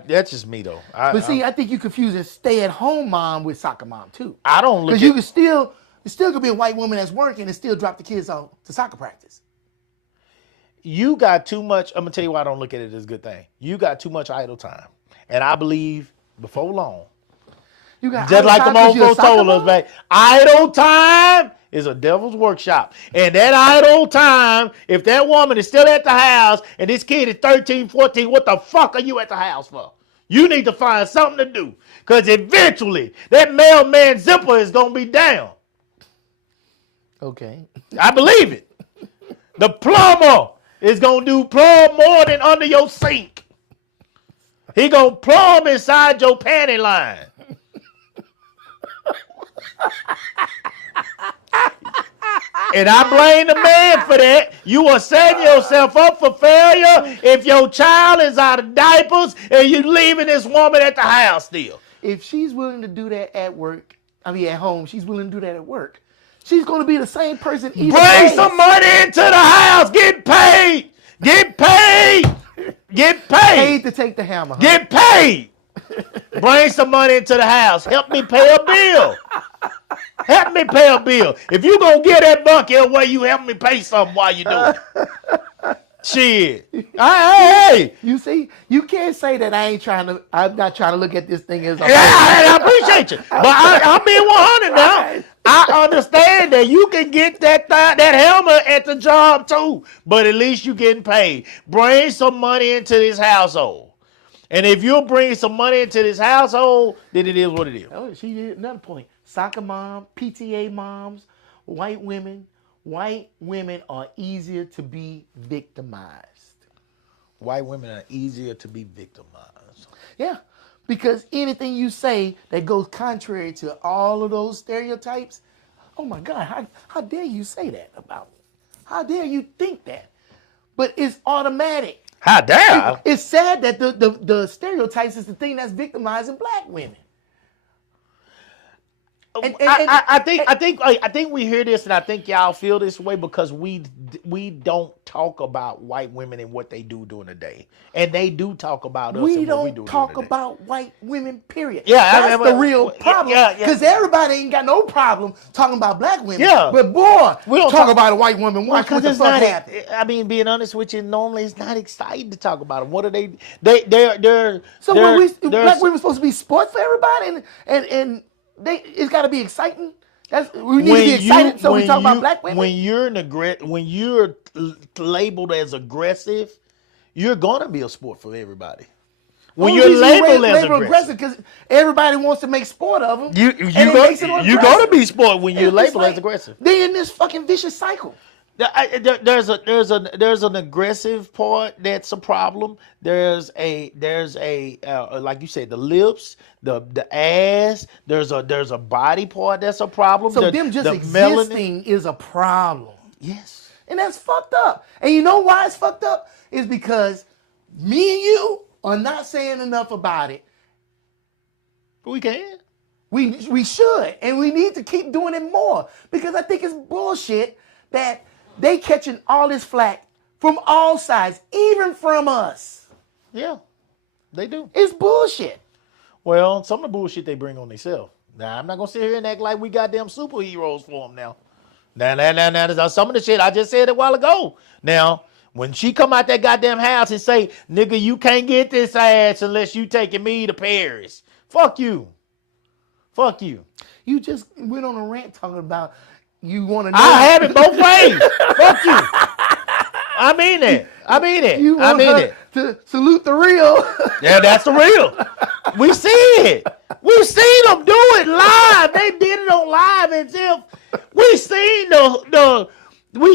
That's just me though. I think you confusing stay-at-home mom with soccer mom too. I don't look. Because you still could be a white woman that's working and still drop the kids on to soccer practice. You got too much. I'm gonna tell you why I don't look at it as a good thing. You got too much idle time, and I believe before long, you got just like the old folks told us, back, idle time is a devil's workshop. And that idle time, if that woman is still at the house and this kid is 13, 14, what the fuck are you at the house for? You need to find something to do. Because eventually, that mailman zipper is going to be down. Okay. I believe it. The plumber is going to do plumb more than under your sink. He going to plumb inside your panty line. And I blame the man for that. You are setting yourself up for failure if your child is out of diapers and you leaving this woman at the house still. If she's willing to do that at work, at home, she's willing to do that at work. She's going to be the same person either Bring way. some money into the house. Get paid. Get paid. Get paid. Paid to take the hammer. Huh? Get paid. Bring some money into the house. Help me pay a bill. Help me pay a bill. If you going to get that bucket away, you help me pay something while you do it. Shit. Hey. You see, you can't say that I'm not trying to look at this thing as a I appreciate you. But I'm being 100 now. I understand that you can get that helmet at the job too, but at least you getting paid. Bring some money into this household. And if you bring some money into this household, then it is what it is. Oh, she did another point. Soccer mom, PTA moms, white women are easier to be victimized. White women are easier to be victimized. Yeah, because anything you say that goes contrary to all of those stereotypes, oh my God, how dare you say that about me? How dare you think that? But it's automatic. How dare? It's sad that the stereotypes is the thing that's victimizing black women. I think we hear this, and I think y'all feel this way because we don't talk about white women and what they do during the day, and they do talk about us. We and what we don't do talk during the day. about white women. Period. Yeah, that's the real problem. Because everybody ain't got no problem talking about black women. Yeah, but boy, we don't talk about a white woman. Watch what the fuck happened. I mean, being honest with you, normally it's not exciting to talk about them. What are they? They're so black women supposed to be sports for everybody, and it's got to be exciting. We need to be excited, so we talk about black women. When you're labeled as aggressive, you're gonna be a sport for everybody. When you're labeled as aggressive, because everybody wants to make sport of them. You're gonna be sport when you're labeled as aggressive. They're in this fucking vicious cycle. There's an aggressive part that's a problem. There's a like you said, the lips, the ass. There's a body part that's a problem. So them just existing is a problem. Yes, and that's fucked up. And you know why it's fucked up? Is because me and you are not saying enough about it. We can. We should, and we need to keep doing it more because I think it's bullshit that they catching all this flack from all sides, even from us. Yeah, they do. It's bullshit. Well, some of the bullshit they bring on themselves. Now, I'm not going to sit here and act like we goddamn superheroes for them now. Now, some of the shit I just said a while ago. Now, when she come out that goddamn house and say, nigga, you can't get this ass unless you taking me to Paris. Fuck you. Fuck you. You just went on a rant talking about you want to know. I have it both ways. Fuck you. I mean it. You want her to salute the real. Yeah, that's the real. We see it. We seen them do it live. They did it on live as if we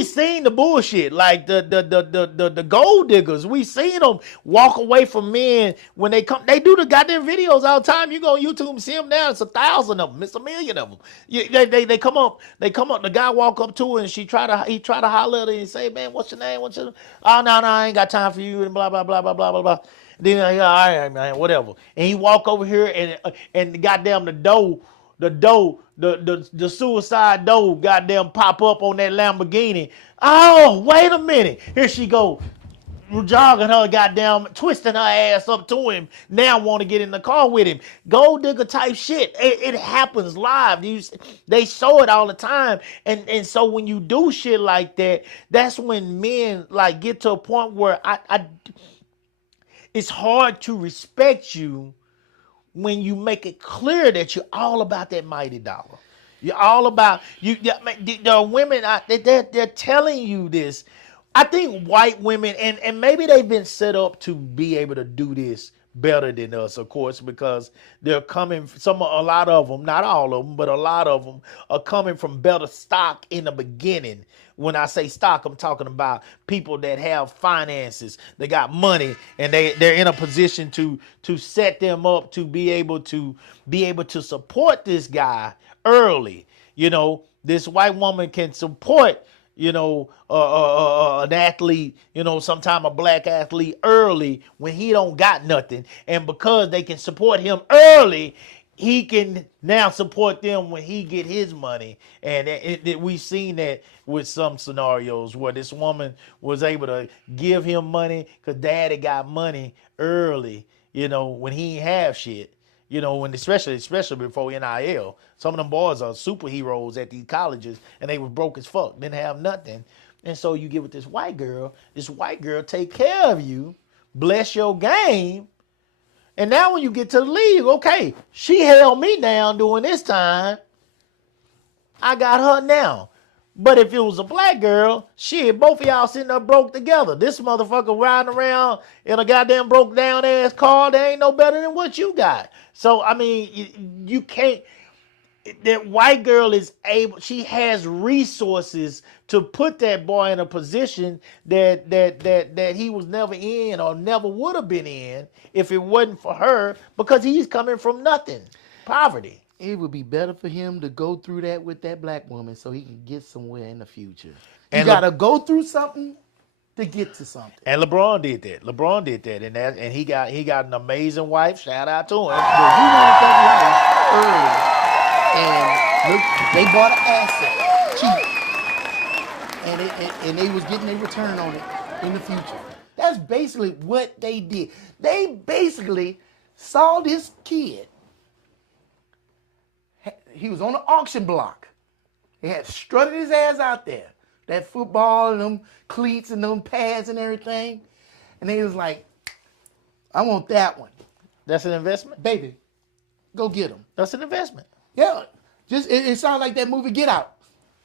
seen the bullshit, like the gold diggers. We seen them walk away from men when they come. They do the goddamn videos all the time. You go on YouTube and see them now. It's 1,000 of them. It's 1,000,000 of them. They come up. The guy walk up to her and he try to holler at her and say, "Man, what's your name? What's your?" "Oh no, I ain't got time for you." And blah blah blah blah blah blah blah. Then all right, man, whatever. And he walk over here and the goddamn the suicide door goddamn pop up on that Lamborghini. Oh, wait a minute. Here she go, jogging her goddamn, twisting her ass up to him. Now want to get in the car with him. Gold digger type shit. It happens live. They show it all the time. And so when you do shit like that, that's when men like get to a point where it's hard to respect you when you make it clear that you're all about that mighty dollar. You're all about you. The women, they're telling you this I think white women, and maybe they've been set up to be able to do this better than us, of course, because they're coming, a lot of them, not all of them, but a lot of them are coming from better stock in the beginning. When I say stock, I'm talking about people that have finances, they got money, and they're in a position to set them up to be able to support this guy early. You know, this white woman can support, you know, an athlete, you know, sometime a black athlete early when he don't got nothing. And because they can support him early, he can now support them when he get his money. And we've seen that with some scenarios where this woman was able to give him money because daddy got money early, you know, when he ain't have shit. You know, when especially before NIL, some of them boys are superheroes at these colleges, and they was broke as fuck, didn't have nothing, and so you get with this white girl. This white girl take care of you, bless your game, and now when you get to the league, okay, she held me down during this time. I got her now. But if it was a black girl, shit, both of y'all sitting there broke together. This motherfucker riding around in a goddamn broke down ass car, they ain't no better than what you got. So, I mean, you can't, that white girl is able, she has resources to put that boy in a position that he was never in or never would have been in if it wasn't for her, because he's coming from nothing, poverty. It would be better for him to go through that with that black woman so he can get somewhere in the future. You gotta go through something to get to something. And LeBron did that. And he got an amazing wife. Shout out to him. But he wanted that wife early, and look, they bought an asset cheap, and they was getting a return on it in the future. That's basically what they did. They basically saw this kid. He was on the auction block. He had strutted his ass out there. That football and them cleats and them pads and everything. And they was like, I want that one. That's an investment? Baby, go get him. That's an investment. Yeah. Just it sounds like that movie Get Out.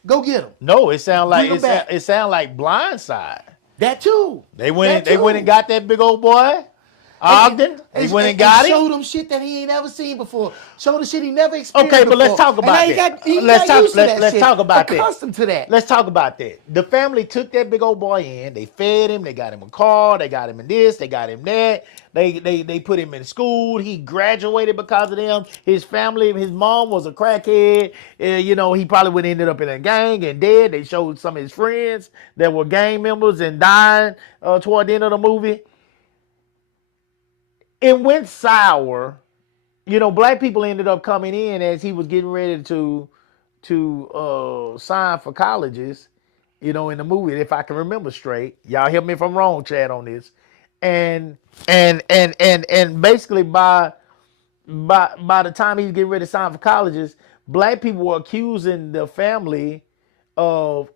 Go get him. No, it sounds like Bring him back. it sound like Blindside. That too. They went and got that big old boy. Ogden. They went and got him. Showed him shit that he ain't ever seen before. Showed him shit he never experienced Okay, but before. let's talk about that. Let's talk about that. Accustomed to that. Let's talk about that. The family took that big old boy in. They fed him. They got him a car. They got him in this. They got him that. They put him in school. He graduated because of them. His family, his mom was a crackhead. You know, he probably would have ended up in a gang and dead. They showed some of his friends that were gang members and dying toward the end of the movie. It went sour. You know, black people ended up coming in as he was getting ready to sign for colleges, you know, in the movie, if I can remember straight. Y'all help me if I'm wrong, Chad, on this. And basically by the time he's getting ready to sign for colleges, black people were accusing the family of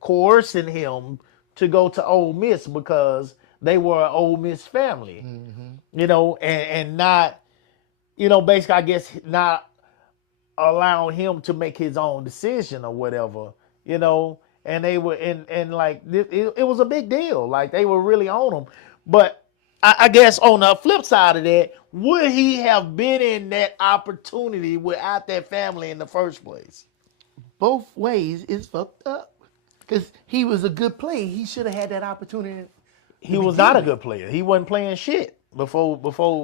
coercing him to go to Ole Miss because they were an Ole Miss family, you know, and not, you know, basically, I guess, not allowing him to make his own decision or whatever, you know, and they were, and like, it was a big deal. Like, they were really on him. But I guess on the flip side of that, would he have been in that opportunity without that family in the first place? Both ways is fucked up. Because he was a good player. He should have had that opportunity. He was not a good player. He wasn't playing shit before.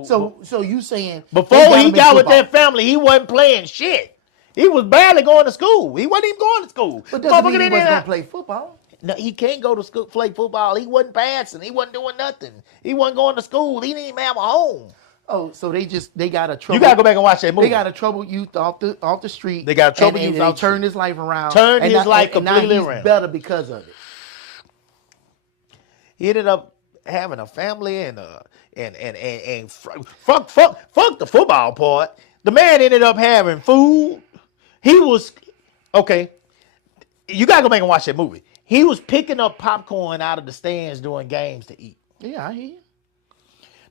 So you saying before he got with that family, he wasn't playing shit. He was barely going to school. He wasn't even going to school. But doesn't mean he wasn't going to play football. No, he can't go to school, play football. He wasn't passing. He wasn't doing nothing. He wasn't going to school. He didn't even have a home. Oh, so they got a trouble. You gotta go back and watch that movie. They got a trouble youth off the street. They got a trouble youth off the street. Turned his life around. Turned his life completely around. He's better because of it. He ended up having a family and fuck the football part. The man ended up having food. He was okay. You gotta go back and watch that movie. He was picking up popcorn out of the stands during games to eat. Yeah, I hear you.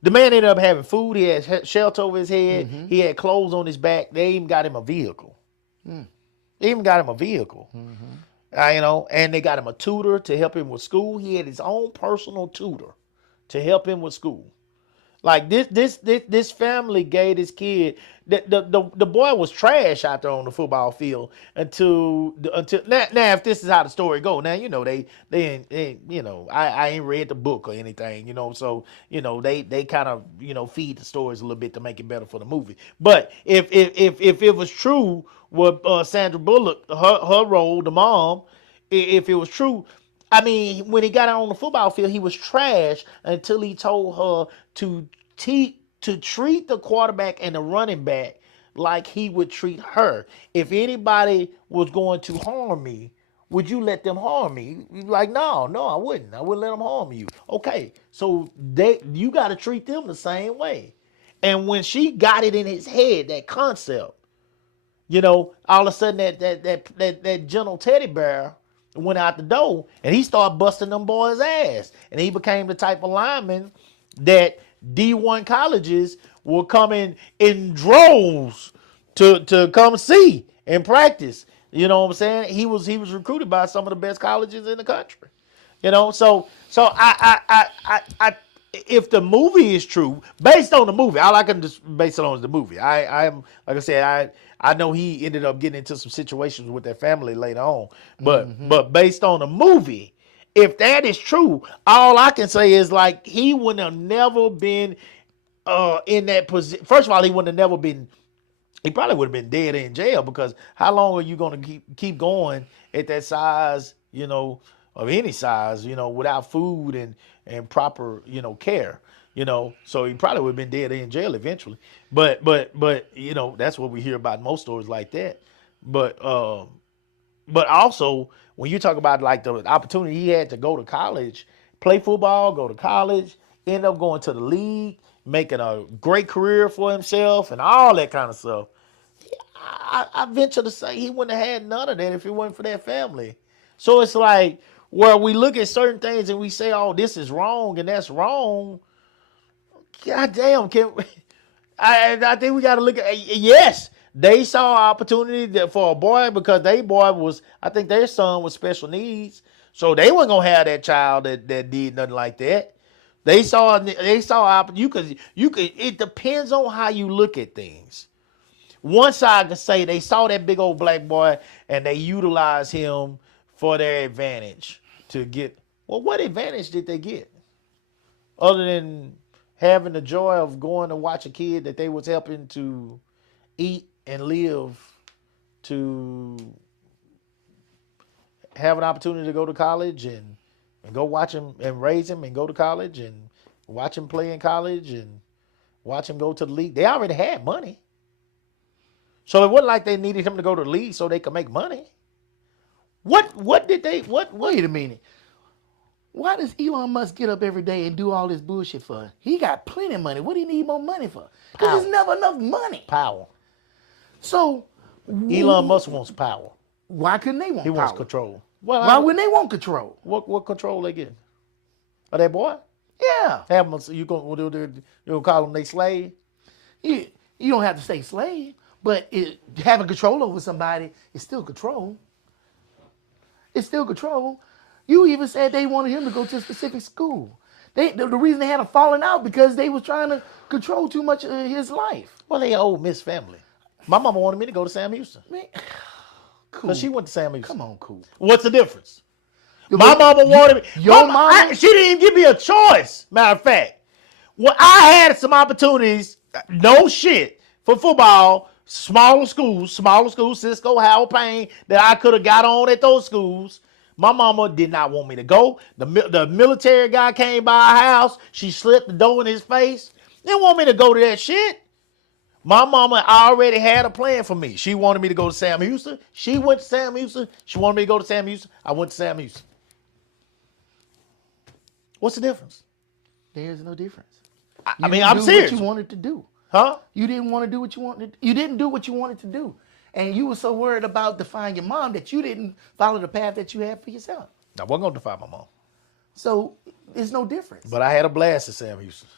The man ended up having food. He had shelter over his head. Mm-hmm. He had clothes on his back. They even got him a vehicle. Mm. They even got him a vehicle. Mm-hmm. And they got him a tutor to help him with school. He had his own personal tutor to help him with school. Like this family gave this kid the boy was trash out there on the football field until now if this is how the story go, now they I ain't read the book or anything, so they kind of feed the stories a little bit to make it better for the movie. But if it was true what Sandra Bullock, her role, the mom, if it was true, I mean, when he got out on the football field, he was trash until he told her to treat the quarterback and the running back like he would treat her. If anybody was going to harm me, would you let them harm me? Like, no, I wouldn't. I wouldn't let them harm you. Okay, so you got to treat them the same way. And when she got it in his head, that concept, all of a sudden that gentle teddy bear went out the door, and he started busting them boys' ass, and he became the type of lineman that D1 colleges were coming in droves to come see and practice. You know what I'm saying? He was recruited by some of the best colleges in the country. So I if the movie is true, based on the movie, all I can just base it on is the movie. I'm like I said, I know he ended up getting into some situations with their family later on, but based on the movie, if that is true, all I can say is like he would have never been in that position. First of all, he would have never been. He probably would have been dead in jail, because how long are you going to keep going at that size, of any size, without food and proper, care, So he probably would have been dead in jail eventually. But that's what we hear about most stories like that. But also when you talk about like the opportunity he had to go to college, play football, go to college, end up going to the league, making a great career for himself and all that kind of stuff. I venture to say he wouldn't have had none of that if it wasn't for that family. So it's like where we look at certain things and we say, oh, this is wrong and that's wrong. God damn, I think we got to look at, yes, they saw an opportunity for a boy because I think their son was special needs. So they weren't going to have that child that did nothing like that. They saw you could, it depends on how you look at things. One side can say they saw that big old black boy and they utilized him for their advantage to get, well, what advantage did they get? Other than having the joy of going to watch a kid that they was helping to eat and live, to have an opportunity to go to college and go watch him and raise him and go to college and watch him play in college and watch him go to the league. They already had money. So it wasn't like they needed him to go to the league so they could make money. What did they, Wait a minute. Why does Elon Musk get up every day and do all this bullshit for? He got plenty of money. What do he need more money for? Because there's never enough money. Power. So Elon Musk wants power. why couldn't they want He power? wants control. Well, Why wouldn't they want control? What control they get? Are that boy? Yeah. Have them, you gonna call them they slave? You don't have to say slave, but having control over somebody is still control. It's still control. You even said they wanted him to go to a specific school. The reason they had a falling out because they was trying to control too much of his life. Well, they old Miss family. My mama wanted me to go to Sam Houston. Man, cool. Because she went to Sam Houston. Come on, cool. What's the difference? My mama wanted me. Your mama? She didn't even give me a choice, matter of fact. When I had some opportunities, no shit, for football, smaller schools, Cisco, Howard Payne, that I could have got on at those schools. My mama did not want me to go. The military guy came by our house. She slipped the door in his face. Didn't want me to go to that shit. My mama already had a plan for me. She wanted me to go to Sam Houston. She went to Sam Houston. She wanted me to go to Sam Houston. I went to Sam Houston. What's the difference? There's no difference. I mean, I'm serious. What you wanted to do. Huh? You didn't want to do what you wanted. You didn't do what you wanted to do. And you were so worried about defying your mom that you didn't follow the path that you had for yourself. I wasn't going to defy my mom. So there's no difference. But I had a blast at Sam Houston.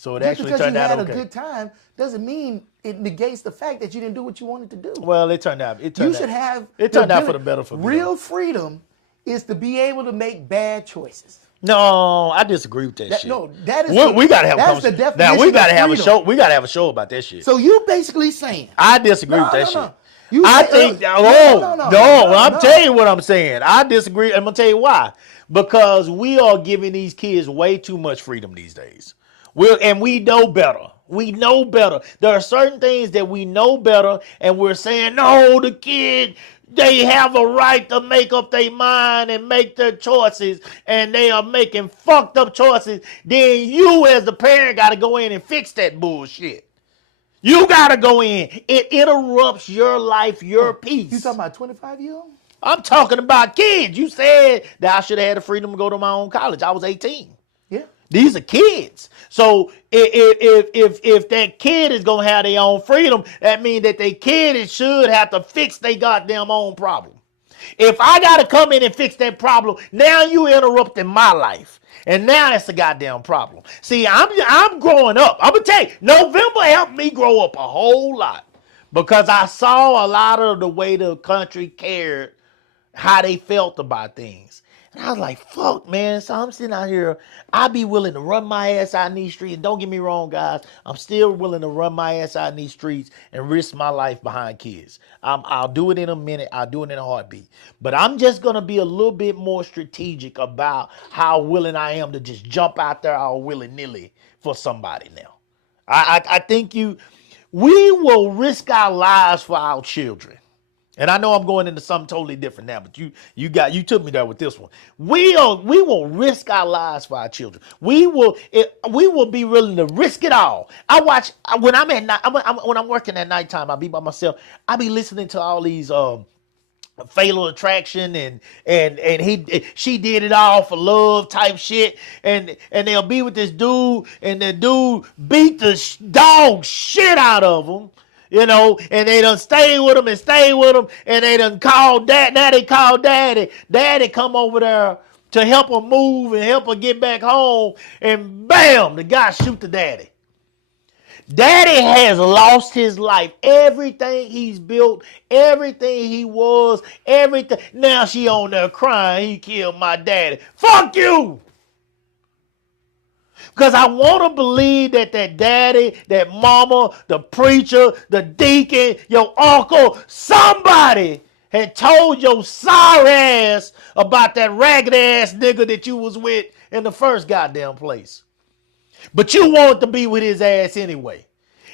So it Just actually because turned you out had okay. a good time doesn't mean it negates the fact that you didn't do what you wanted to do. Well, it turned out. You should have. It turned out for the ability- better for me. Real freedom is to be able to make bad choices. No, I disagree with that shit. No, that is. We gotta have a that's the conversation. definition. Now we gotta of have a freedom. show. We gotta have a show about that shit. So you basically saying I disagree with that shit. no. You I say- think no, I'm no. telling you what I'm saying. I disagree. I'm gonna tell you why. Because we are giving these kids way too much freedom these days. We know better. We know better. There are certain things that we know better, and we're saying, no, the kid, they have a right to make up their mind and make their choices, and they are making fucked up choices. Then you, as the parent, got to go in and fix that bullshit. You got to go in. It interrupts your life, your peace. You talking about 25-year-old? I'm talking about kids. You said that I should have had the freedom to go to my own college. I was 18. Yeah. These are kids. So if that kid is gonna have their own freedom, that means that they kid should have to fix their goddamn own problem. If I gotta come in and fix that problem, now you interrupting my life. And now that's a goddamn problem. See, I'm growing up. I'm gonna tell you, November helped me grow up a whole lot. Because I saw a lot of the way the country cared, how they felt about things. And I was like, fuck, man. So I'm sitting out here. I'd be willing to run my ass out in these streets. And don't get me wrong, guys. I'm still willing to run my ass out in these streets and risk my life behind kids. I'll do it in a minute. I'll do it in a heartbeat. But I'm just going to be a little bit more strategic about how willing I am to just jump out there all willy-nilly for somebody now. I think we will risk our lives for our children. And I know I'm going into something totally different now, but you took me there with this one. We will risk our lives for our children. We will be willing to risk it all. I watch when I'm at night. When I'm working at nighttime, I be by myself. I be listening to all these Fatal Attraction and she did it all for love type shit, and they'll be with this dude, and the dude beat the dog shit out of him. You know, and they done stay with him, and they done called dad. Now they call daddy. Daddy come over there to help her move and help her get back home, and bam, the guy shoot the daddy. Daddy has lost his life. Everything he's built, everything he was, everything. Now she on there crying, he killed my daddy. Fuck you! Because I want to believe that daddy, that mama, the preacher, the deacon, your uncle, somebody had told your sorry ass about that ragged ass nigga that you was with in the first goddamn place. But you wanted to be with his ass anyway.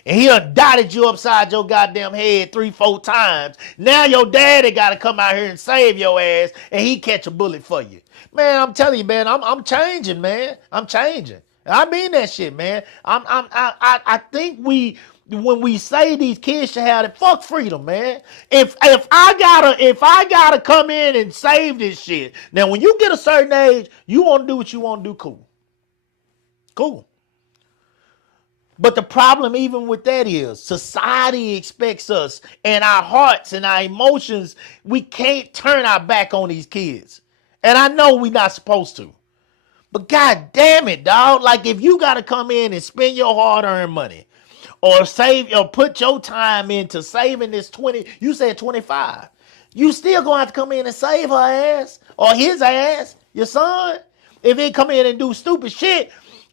And he done dotted you upside your goddamn head 3-4 times. Now your daddy got to come out here and save your ass, and he catch a bullet for you. Man, I'm telling you, man, I'm changing, man. I'm changing. I mean that shit, man. I think when we say these kids should have it, fuck freedom, man. If I gotta come in and save this shit. Now, when you get a certain age, you want to do what you want to do, cool. But the problem even with that is society expects us, and our hearts and our emotions, we can't turn our back on these kids. And I know we're not supposed to. But god damn it, dog. Like, if you got to come in and spend your hard-earned money or save or put your time into saving this 20, you said 25. You still going to have to come in and save her ass or his ass, your son. If he come in and do stupid shit,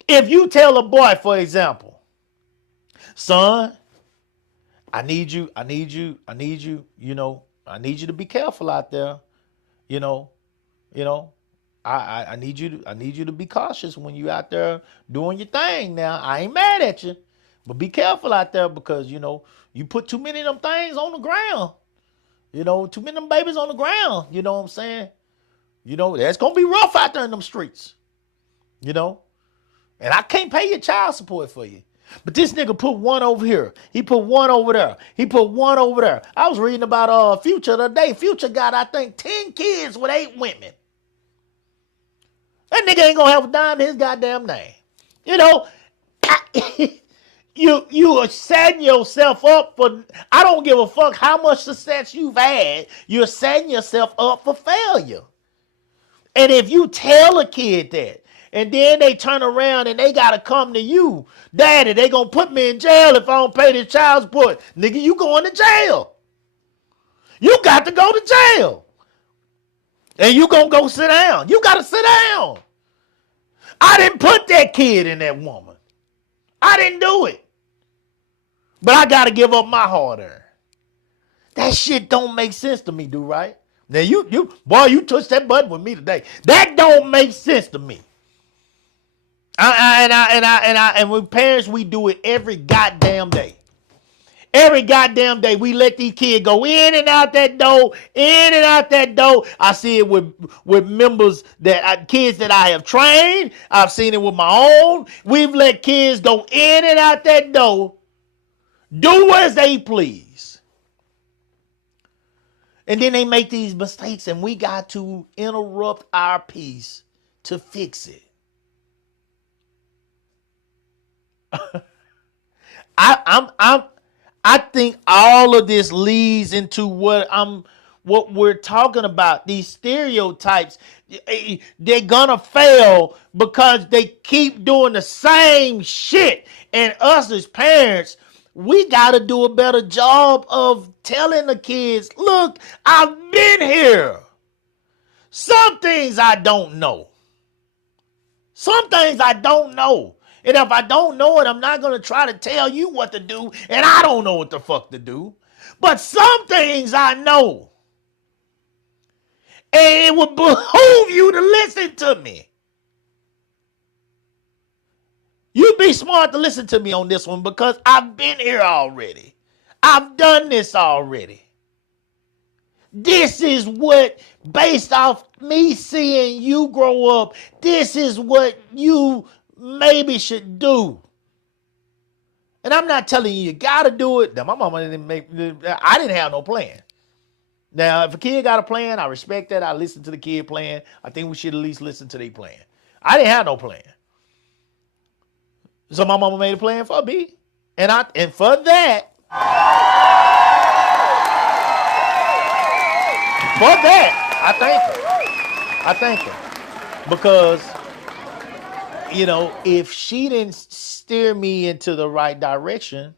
if you tell a boy, for example, son, I need you, you know, I need you to be careful out there, you know. I need you to be cautious when you out there doing your thing. Now, I ain't mad at you, but be careful out there because, you know, you put too many of them things on the ground. You know, too many of them babies on the ground. You know what I'm saying? You know, that's going to be rough out there in them streets. You know? And I can't pay your child support for you. But this nigga put one over here. He put one over there. He put one over there. I was reading about Future the other day. Future got, I think, 10 kids with 8 women. That nigga ain't gonna have a dime in his goddamn name. You know, you are setting yourself up for, I don't give a fuck how much success you've had, you're setting yourself up for failure. And if you tell a kid that, And then they turn around and they got to come to you. Daddy, they going to put me in jail if I don't pay this child support. Nigga, you going to jail. You got to go to jail. And you going to go sit down. You got to sit down. I didn't put that kid in that woman. I didn't do it. But I got to give up my hard earned. That shit don't make sense to me, dude, right? Now you touched that button with me today. That don't make sense to me. And with parents, we do it every goddamn day. Every goddamn day, we let these kids go in and out that door, in and out that door. I see it with members kids that I have trained. I've seen it with my own. We've let kids go in and out that door, do as they please. And then they make these mistakes, and we got to interrupt our peace to fix it. I think all of this leads into what we're talking about. These stereotypes, they're gonna fail because they keep doing the same shit. And us as parents, we gotta do a better job of telling the kids, look, I've been here. Some things I don't know. Some things I don't know. And if I don't know it, I'm not going to try to tell you what to do, and I don't know what the fuck to do. But some things I know. And it would behoove you to listen to me. You be smart to listen to me on this one because I've been here already. I've done this already. This is what, based off me seeing you grow up, this is what you maybe should do. And I'm not telling you got to do it. Now, my mama I didn't have no plan. Now, if a kid got a plan, I respect that. I listen to the kid plan. I think we should at least listen to their plan. I didn't have no plan. So my mama made a plan for me. And for that, I thank her. Because, if she didn't steer me into the right direction,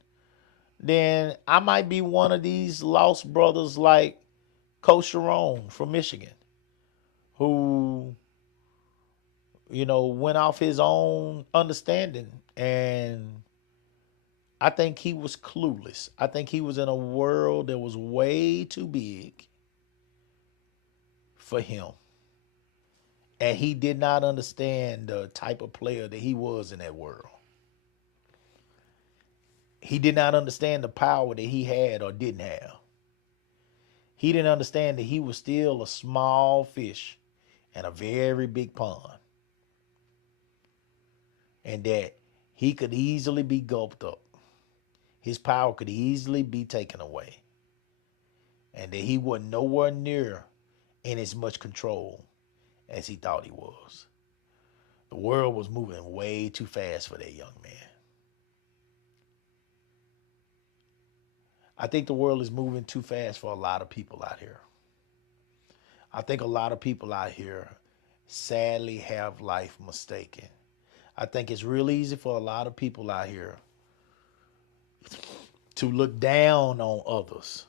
then I might be one of these lost brothers like Coach Sharon from Michigan, who, went off his own understanding. And I think he was clueless. I think he was in a world that was way too big for him. And he did not understand the type of player that he was in that world. He did not understand the power that he had or didn't have. He didn't understand that he was still a small fish in a very big pond. And that he could easily be gulped up. His power could easily be taken away. And that he wasn't nowhere near in as much control as he thought he was. The world was moving way too fast for that young man. I think the world is moving too fast for a lot of people out here. I think a lot of people out here sadly have life mistaken. I think it's real easy for a lot of people out here to look down on others,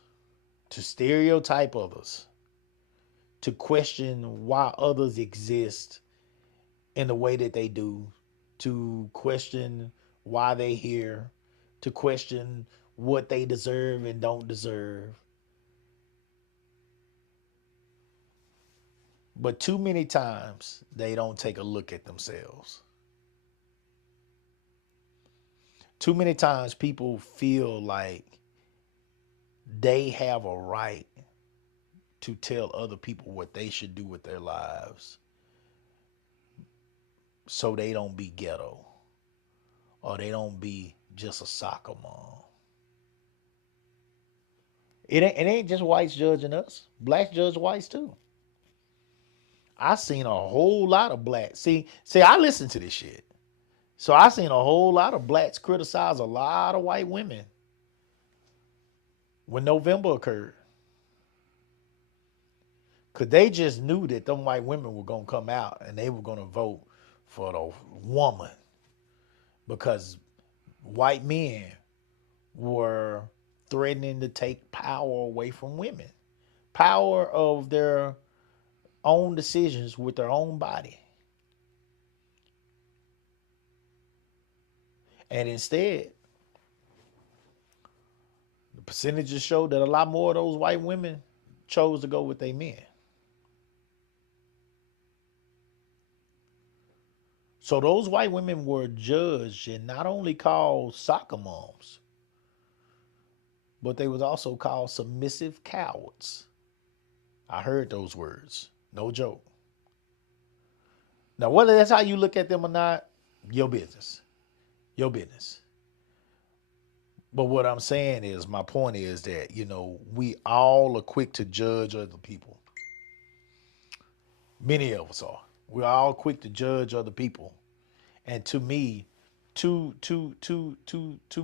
to stereotype others, to question why others exist in the way that they do, to question why they're here, to question what they deserve and don't deserve. But too many times they don't take a look at themselves. Too many times people feel like they have a right to tell other people what they should do with their lives so they don't be ghetto or they don't be just a soccer mom. It ain't just whites judging us. Blacks judge whites too. I seen a whole lot of blacks. See, I listen to this shit. So I seen a whole lot of blacks criticize a lot of white women when November occurred. Because they just knew that them white women were going to come out and they were going to vote for the woman because white men were threatening to take power away from women, power of their own decisions with their own body. And instead, the percentages show that a lot more of those white women chose to go with their men. So those white women were judged and not only called soccer moms, but they was also called submissive cowards. I heard those words. No joke. Now, whether that's how you look at them or not, your business. Your business. But what I'm saying is, my point is that, we all are quick to judge other people. Many of us are. We're all quick to judge other people. And to me, too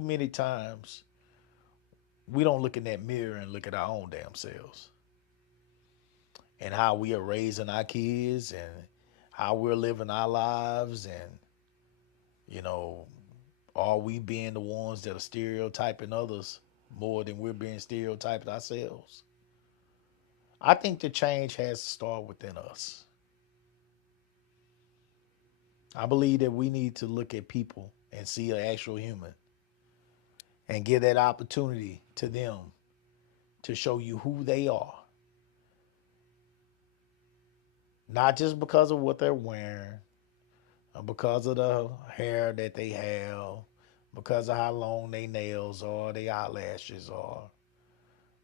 many times, we don't look in that mirror and look at our own damn selves. And how we are raising our kids and how we're living our lives. And, are we being the ones that are stereotyping others more than we're being stereotyped ourselves? I think the change has to start within us. I believe that we need to look at people and see an actual human and give that opportunity to them to show you who they are. Not just because of what they're wearing, or because of the hair that they have, because of how long their nails are, their eyelashes are,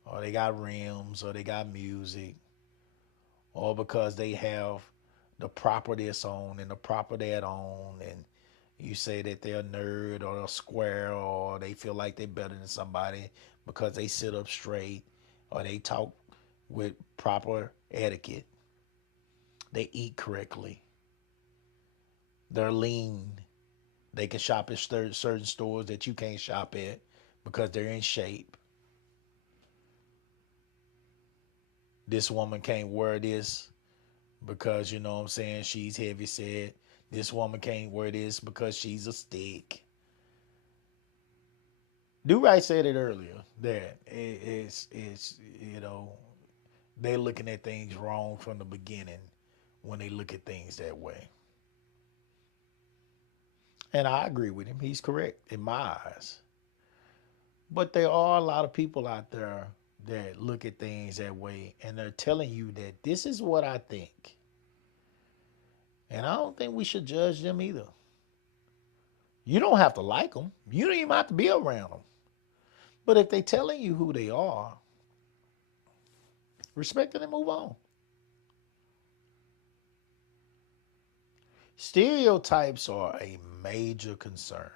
or they got rims, or they got music, or because they have the proper this on and the proper that on, and you say that they're a nerd or a square, or they feel like they're better than somebody because they sit up straight, or they talk with proper etiquette. They eat correctly. They're lean. They can shop at certain stores that you can't shop at because they're in shape. This woman can't wear this because, she's heavy set. This woman can't wear this because she's a stick. Do-Right said it earlier that it's they're looking at things wrong from the beginning when they look at things that way. And I agree with him. He's correct in my eyes. But there are a lot of people out there that look at things that way, and they're telling you that this is what I think. And I don't think we should judge them either. You don't have to like them. You don't even have to be around them. But if they're telling you who they are, respect it and move on. Stereotypes are a major concern.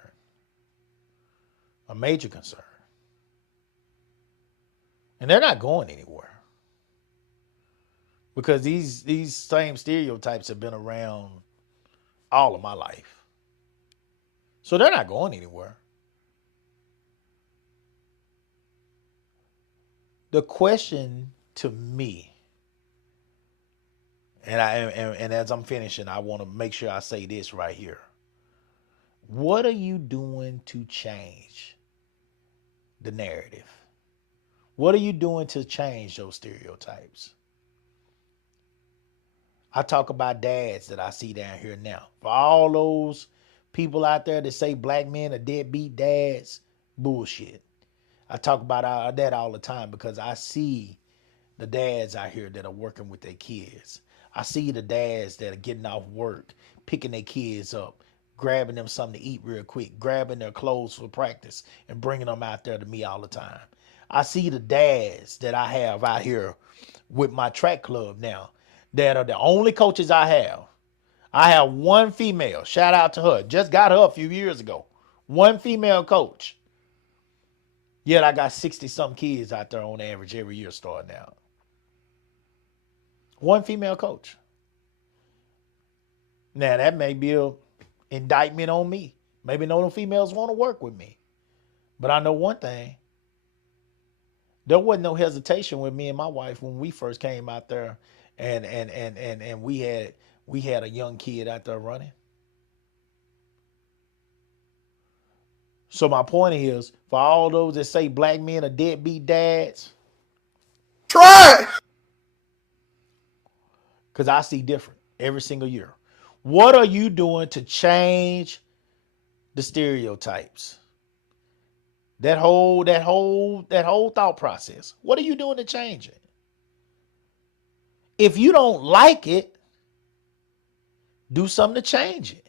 A major concern. And they're not going anywhere. Because these same stereotypes have been around all of my life. So they're not going anywhere. The question to me, and as I'm finishing, I want to make sure I say this right here. What are you doing to change the narrative? What are you doing to change those stereotypes? I talk about dads that I see down here now. For all those people out there that say black men are deadbeat dads, bullshit. I talk about that all the time because I see the dads out here that are working with their kids. I see the dads that are getting off work, picking their kids up, grabbing them something to eat real quick, grabbing their clothes for practice, and bringing them out there to me all the time. I see the dads that I have out here with my track club now that are the only coaches I have. I have one female, shout out to her, just got her a few years ago. One female coach. Yet I got 60-something kids out there on average every year starting out. One female coach. Now, that may be an indictment on me. Maybe no females want to work with me. But I know one thing. There wasn't no hesitation with me and my wife when we first came out there and we had a young kid out there running. So my point is, for all those that say black men are deadbeat dads, Try. because I see different every single year. What are you doing to change the stereotypes? That whole thought process. What are you doing to change it? If you don't like it, do something to change it.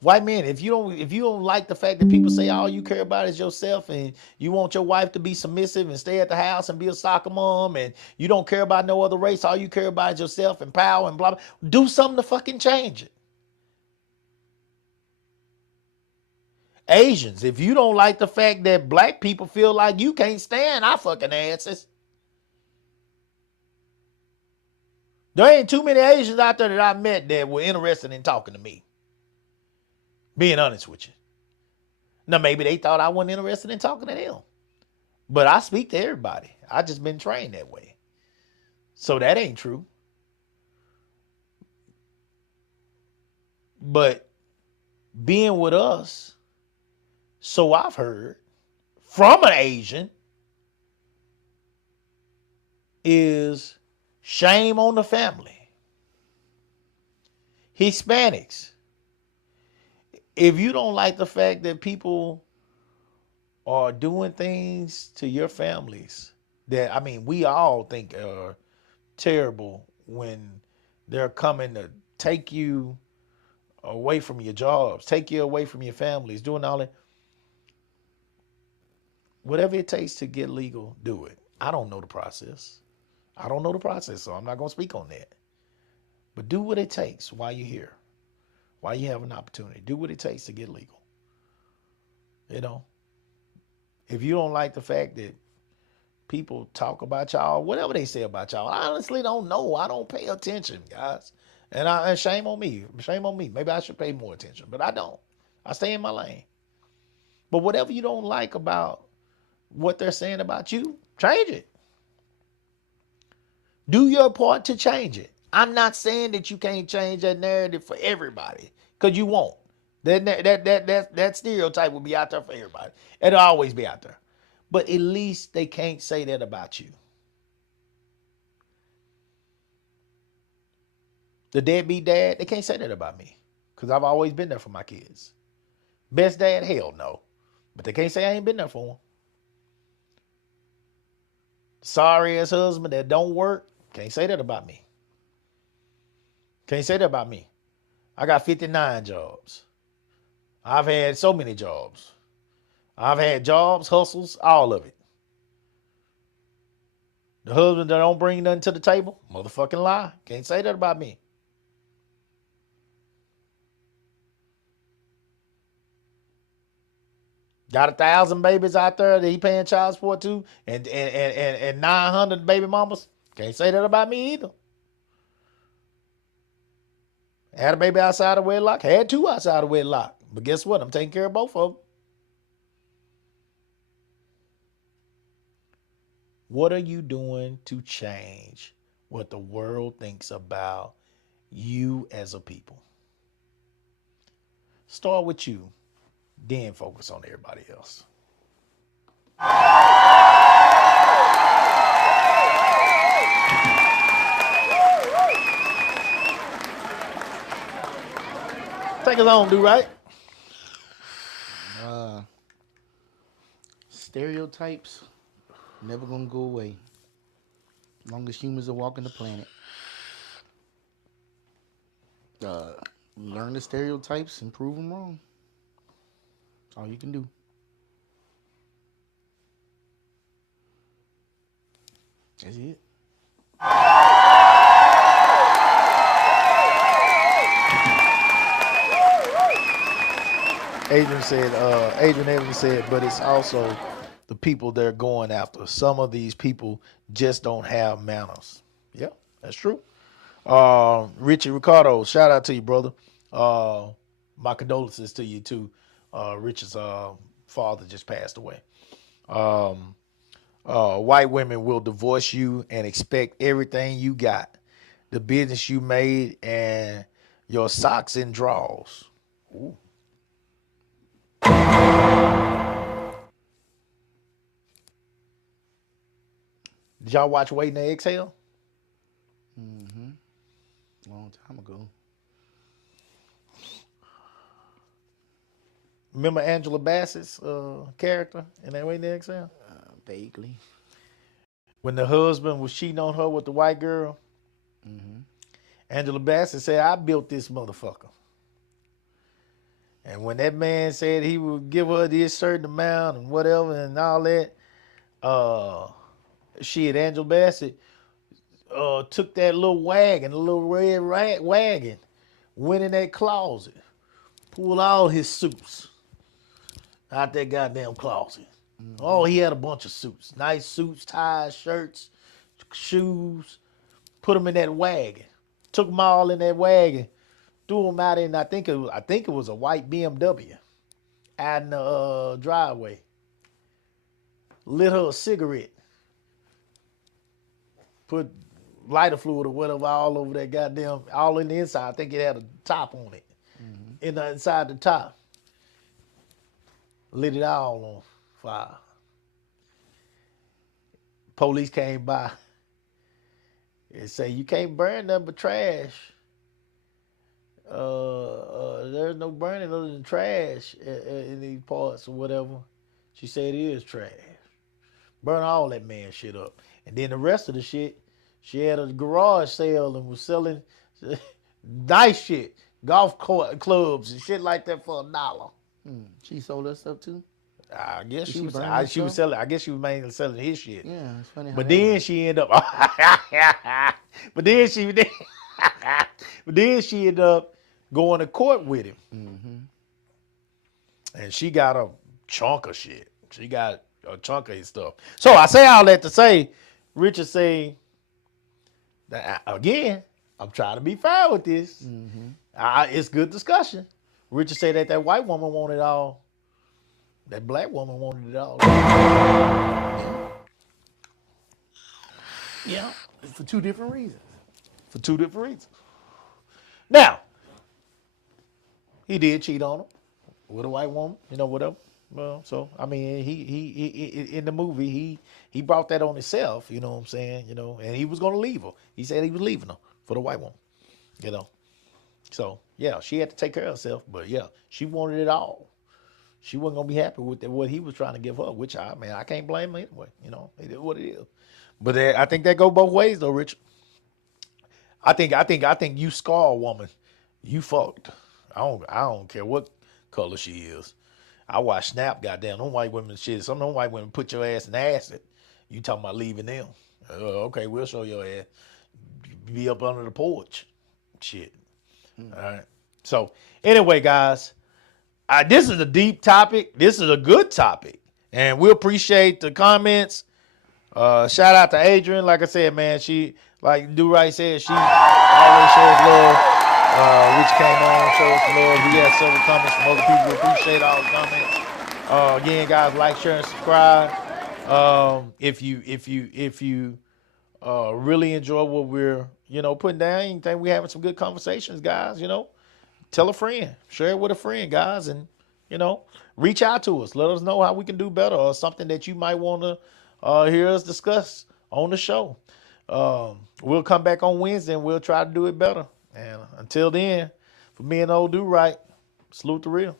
White men, if you don't like the fact that people say all you care about is yourself and you want your wife to be submissive and stay at the house and be a soccer mom and you don't care about no other race, all you care about is yourself and power and blah blah, do something to fucking change it. Asians, if you don't like the fact that black people feel like you can't stand our fucking asses, there ain't too many Asians out there that I met that were interested in talking to me. Being honest with you. Now, maybe they thought I wasn't interested in talking to them. But I speak to everybody. I just been trained that way. So that ain't true. But being with us, so I've heard, from an Asian, is shame on the family. Hispanics. If you don't like the fact that people are doing things to your families that, I mean, we all think are terrible when they're coming to take you away from your jobs, take you away from your families, doing all that. Whatever it takes to get legal, do it. I don't know the process. So I'm not going to speak on that. But do what it takes while you're here. While you have an opportunity, do what it takes to get legal. You know, if you don't like the fact that people talk about y'all, whatever they say about y'all, I honestly don't know. I don't pay attention, guys. And shame on me. Shame on me. Maybe I should pay more attention, but I don't. I stay in my lane. But whatever you don't like about what they're saying about you, change it. Do your part to change it. I'm not saying that you can't change that narrative for everybody, because you won't. That stereotype will be out there for everybody. It'll always be out there. But at least they can't say that about you. The deadbeat dad, they can't say that about me, because I've always been there for my kids. Best dad, hell no. But they can't say I ain't been there for them. Sorry ass husband that don't work, can't say that about me. Can't say that about me. I got 59 jobs. I've had so many jobs. I've had jobs, hustles, all of it. The husband that don't bring nothing to the table, motherfucking lie. Can't say that about me. Got 1,000 babies out there that he paying child support to, and 900 baby mamas. Can't say that about me either. Had a baby outside of wedlock. Had 2 outside of wedlock. But guess what? I'm taking care of both of them. What are you doing to change what the world thinks about you as a people? Start with you, then focus on everybody else. Take us on, do right? Stereotypes never gonna go away. As long as humans are walking the planet. Learn the stereotypes and prove them wrong. That's all you can do. That's it. Adrian Evans said, but it's also the people they're going after. Some of these people just don't have manners. Yeah, that's true. Richie Ricardo, shout out to you, brother. My condolences to you too. Rich's father just passed away. White women will divorce you and expect everything you got. the business you made, and your socks and drawers. Ooh. Did y'all watch Waiting to Exhale? Long time ago. Remember Angela Bassett's character in that Waiting to Exhale? Vaguely. When the husband was cheating on her with the white girl, Angela Bassett said, I built this motherfucker. And when that man said he would give her this certain amount and whatever and all that, Angela Bassett took that little wagon, the little red wagon, went in that closet, pulled all his suits out that goddamn closet. Oh, he had a bunch of suits. Nice suits, ties, shirts, shoes. Put them in that wagon. Took them all in that wagon. Threw them out in, I think it was a white BMW out in the driveway. Lit her a cigarette. Put lighter fluid or whatever all over that goddamn, all in the inside. I think it had a top on it. Inside the top. Lit it all on fire. Police came by and say, you can't burn nothing but trash. There's no burning other than trash in these parts or whatever. She said it is trash. Burn all that man shit up. And then the rest of the shit, she had a garage sale and was selling nice shit, golf clubs and shit like that for $1. She sold that stuff too? I guess she was. burn that She was stuff? selling. I guess she was mainly selling his shit. Yeah, it's funny how But that then works. she ended up. but then she. But then she ended up going to court with him, and she got a chunk of shit. She got a chunk of his stuff. So I say all that to say, Richard say that again. I'm trying to be fair with this. It's good discussion. Richard said that white woman wanted it all. That black woman wanted it all. Yeah, for two different reasons. For two different reasons. Now, he did cheat on her with a white woman, whatever. Well, so I mean, he in the movie he brought that on himself, you know what I'm saying, and he was gonna leave her. He said he was leaving her for the white woman, So yeah, she had to take care of herself, but yeah, she wanted it all. She wasn't gonna be happy with what he was trying to give her, which I can't blame her anyway. It is what it is. But I think that go both ways though, Richard. I think you scar a woman, you fucked. I don't care what color she is. I watch Snap, goddamn, them white women shit. Some of them white women put your ass in acid. You talking about leaving them. Okay, we'll show your ass. Be up under the porch. Shit. All right. So anyway, guys, this is a deep topic. This is a good topic. And we appreciate the comments. Shout out to Adrian. Like I said, man, she, like Do-Right said, she always shows love. Which came on, showed some love. We had several comments from other people. We appreciate all the comments. Again, guys, like, share, and subscribe. If you really enjoy what we're, putting down, you think we're having some good conversations, guys, tell a friend, share it with a friend, guys, and, reach out to us. Let us know how we can do better or something that you might want to hear us discuss on the show. We'll come back on Wednesday and we'll try to do it better. And until then, for me and old Do-Right, salute the real.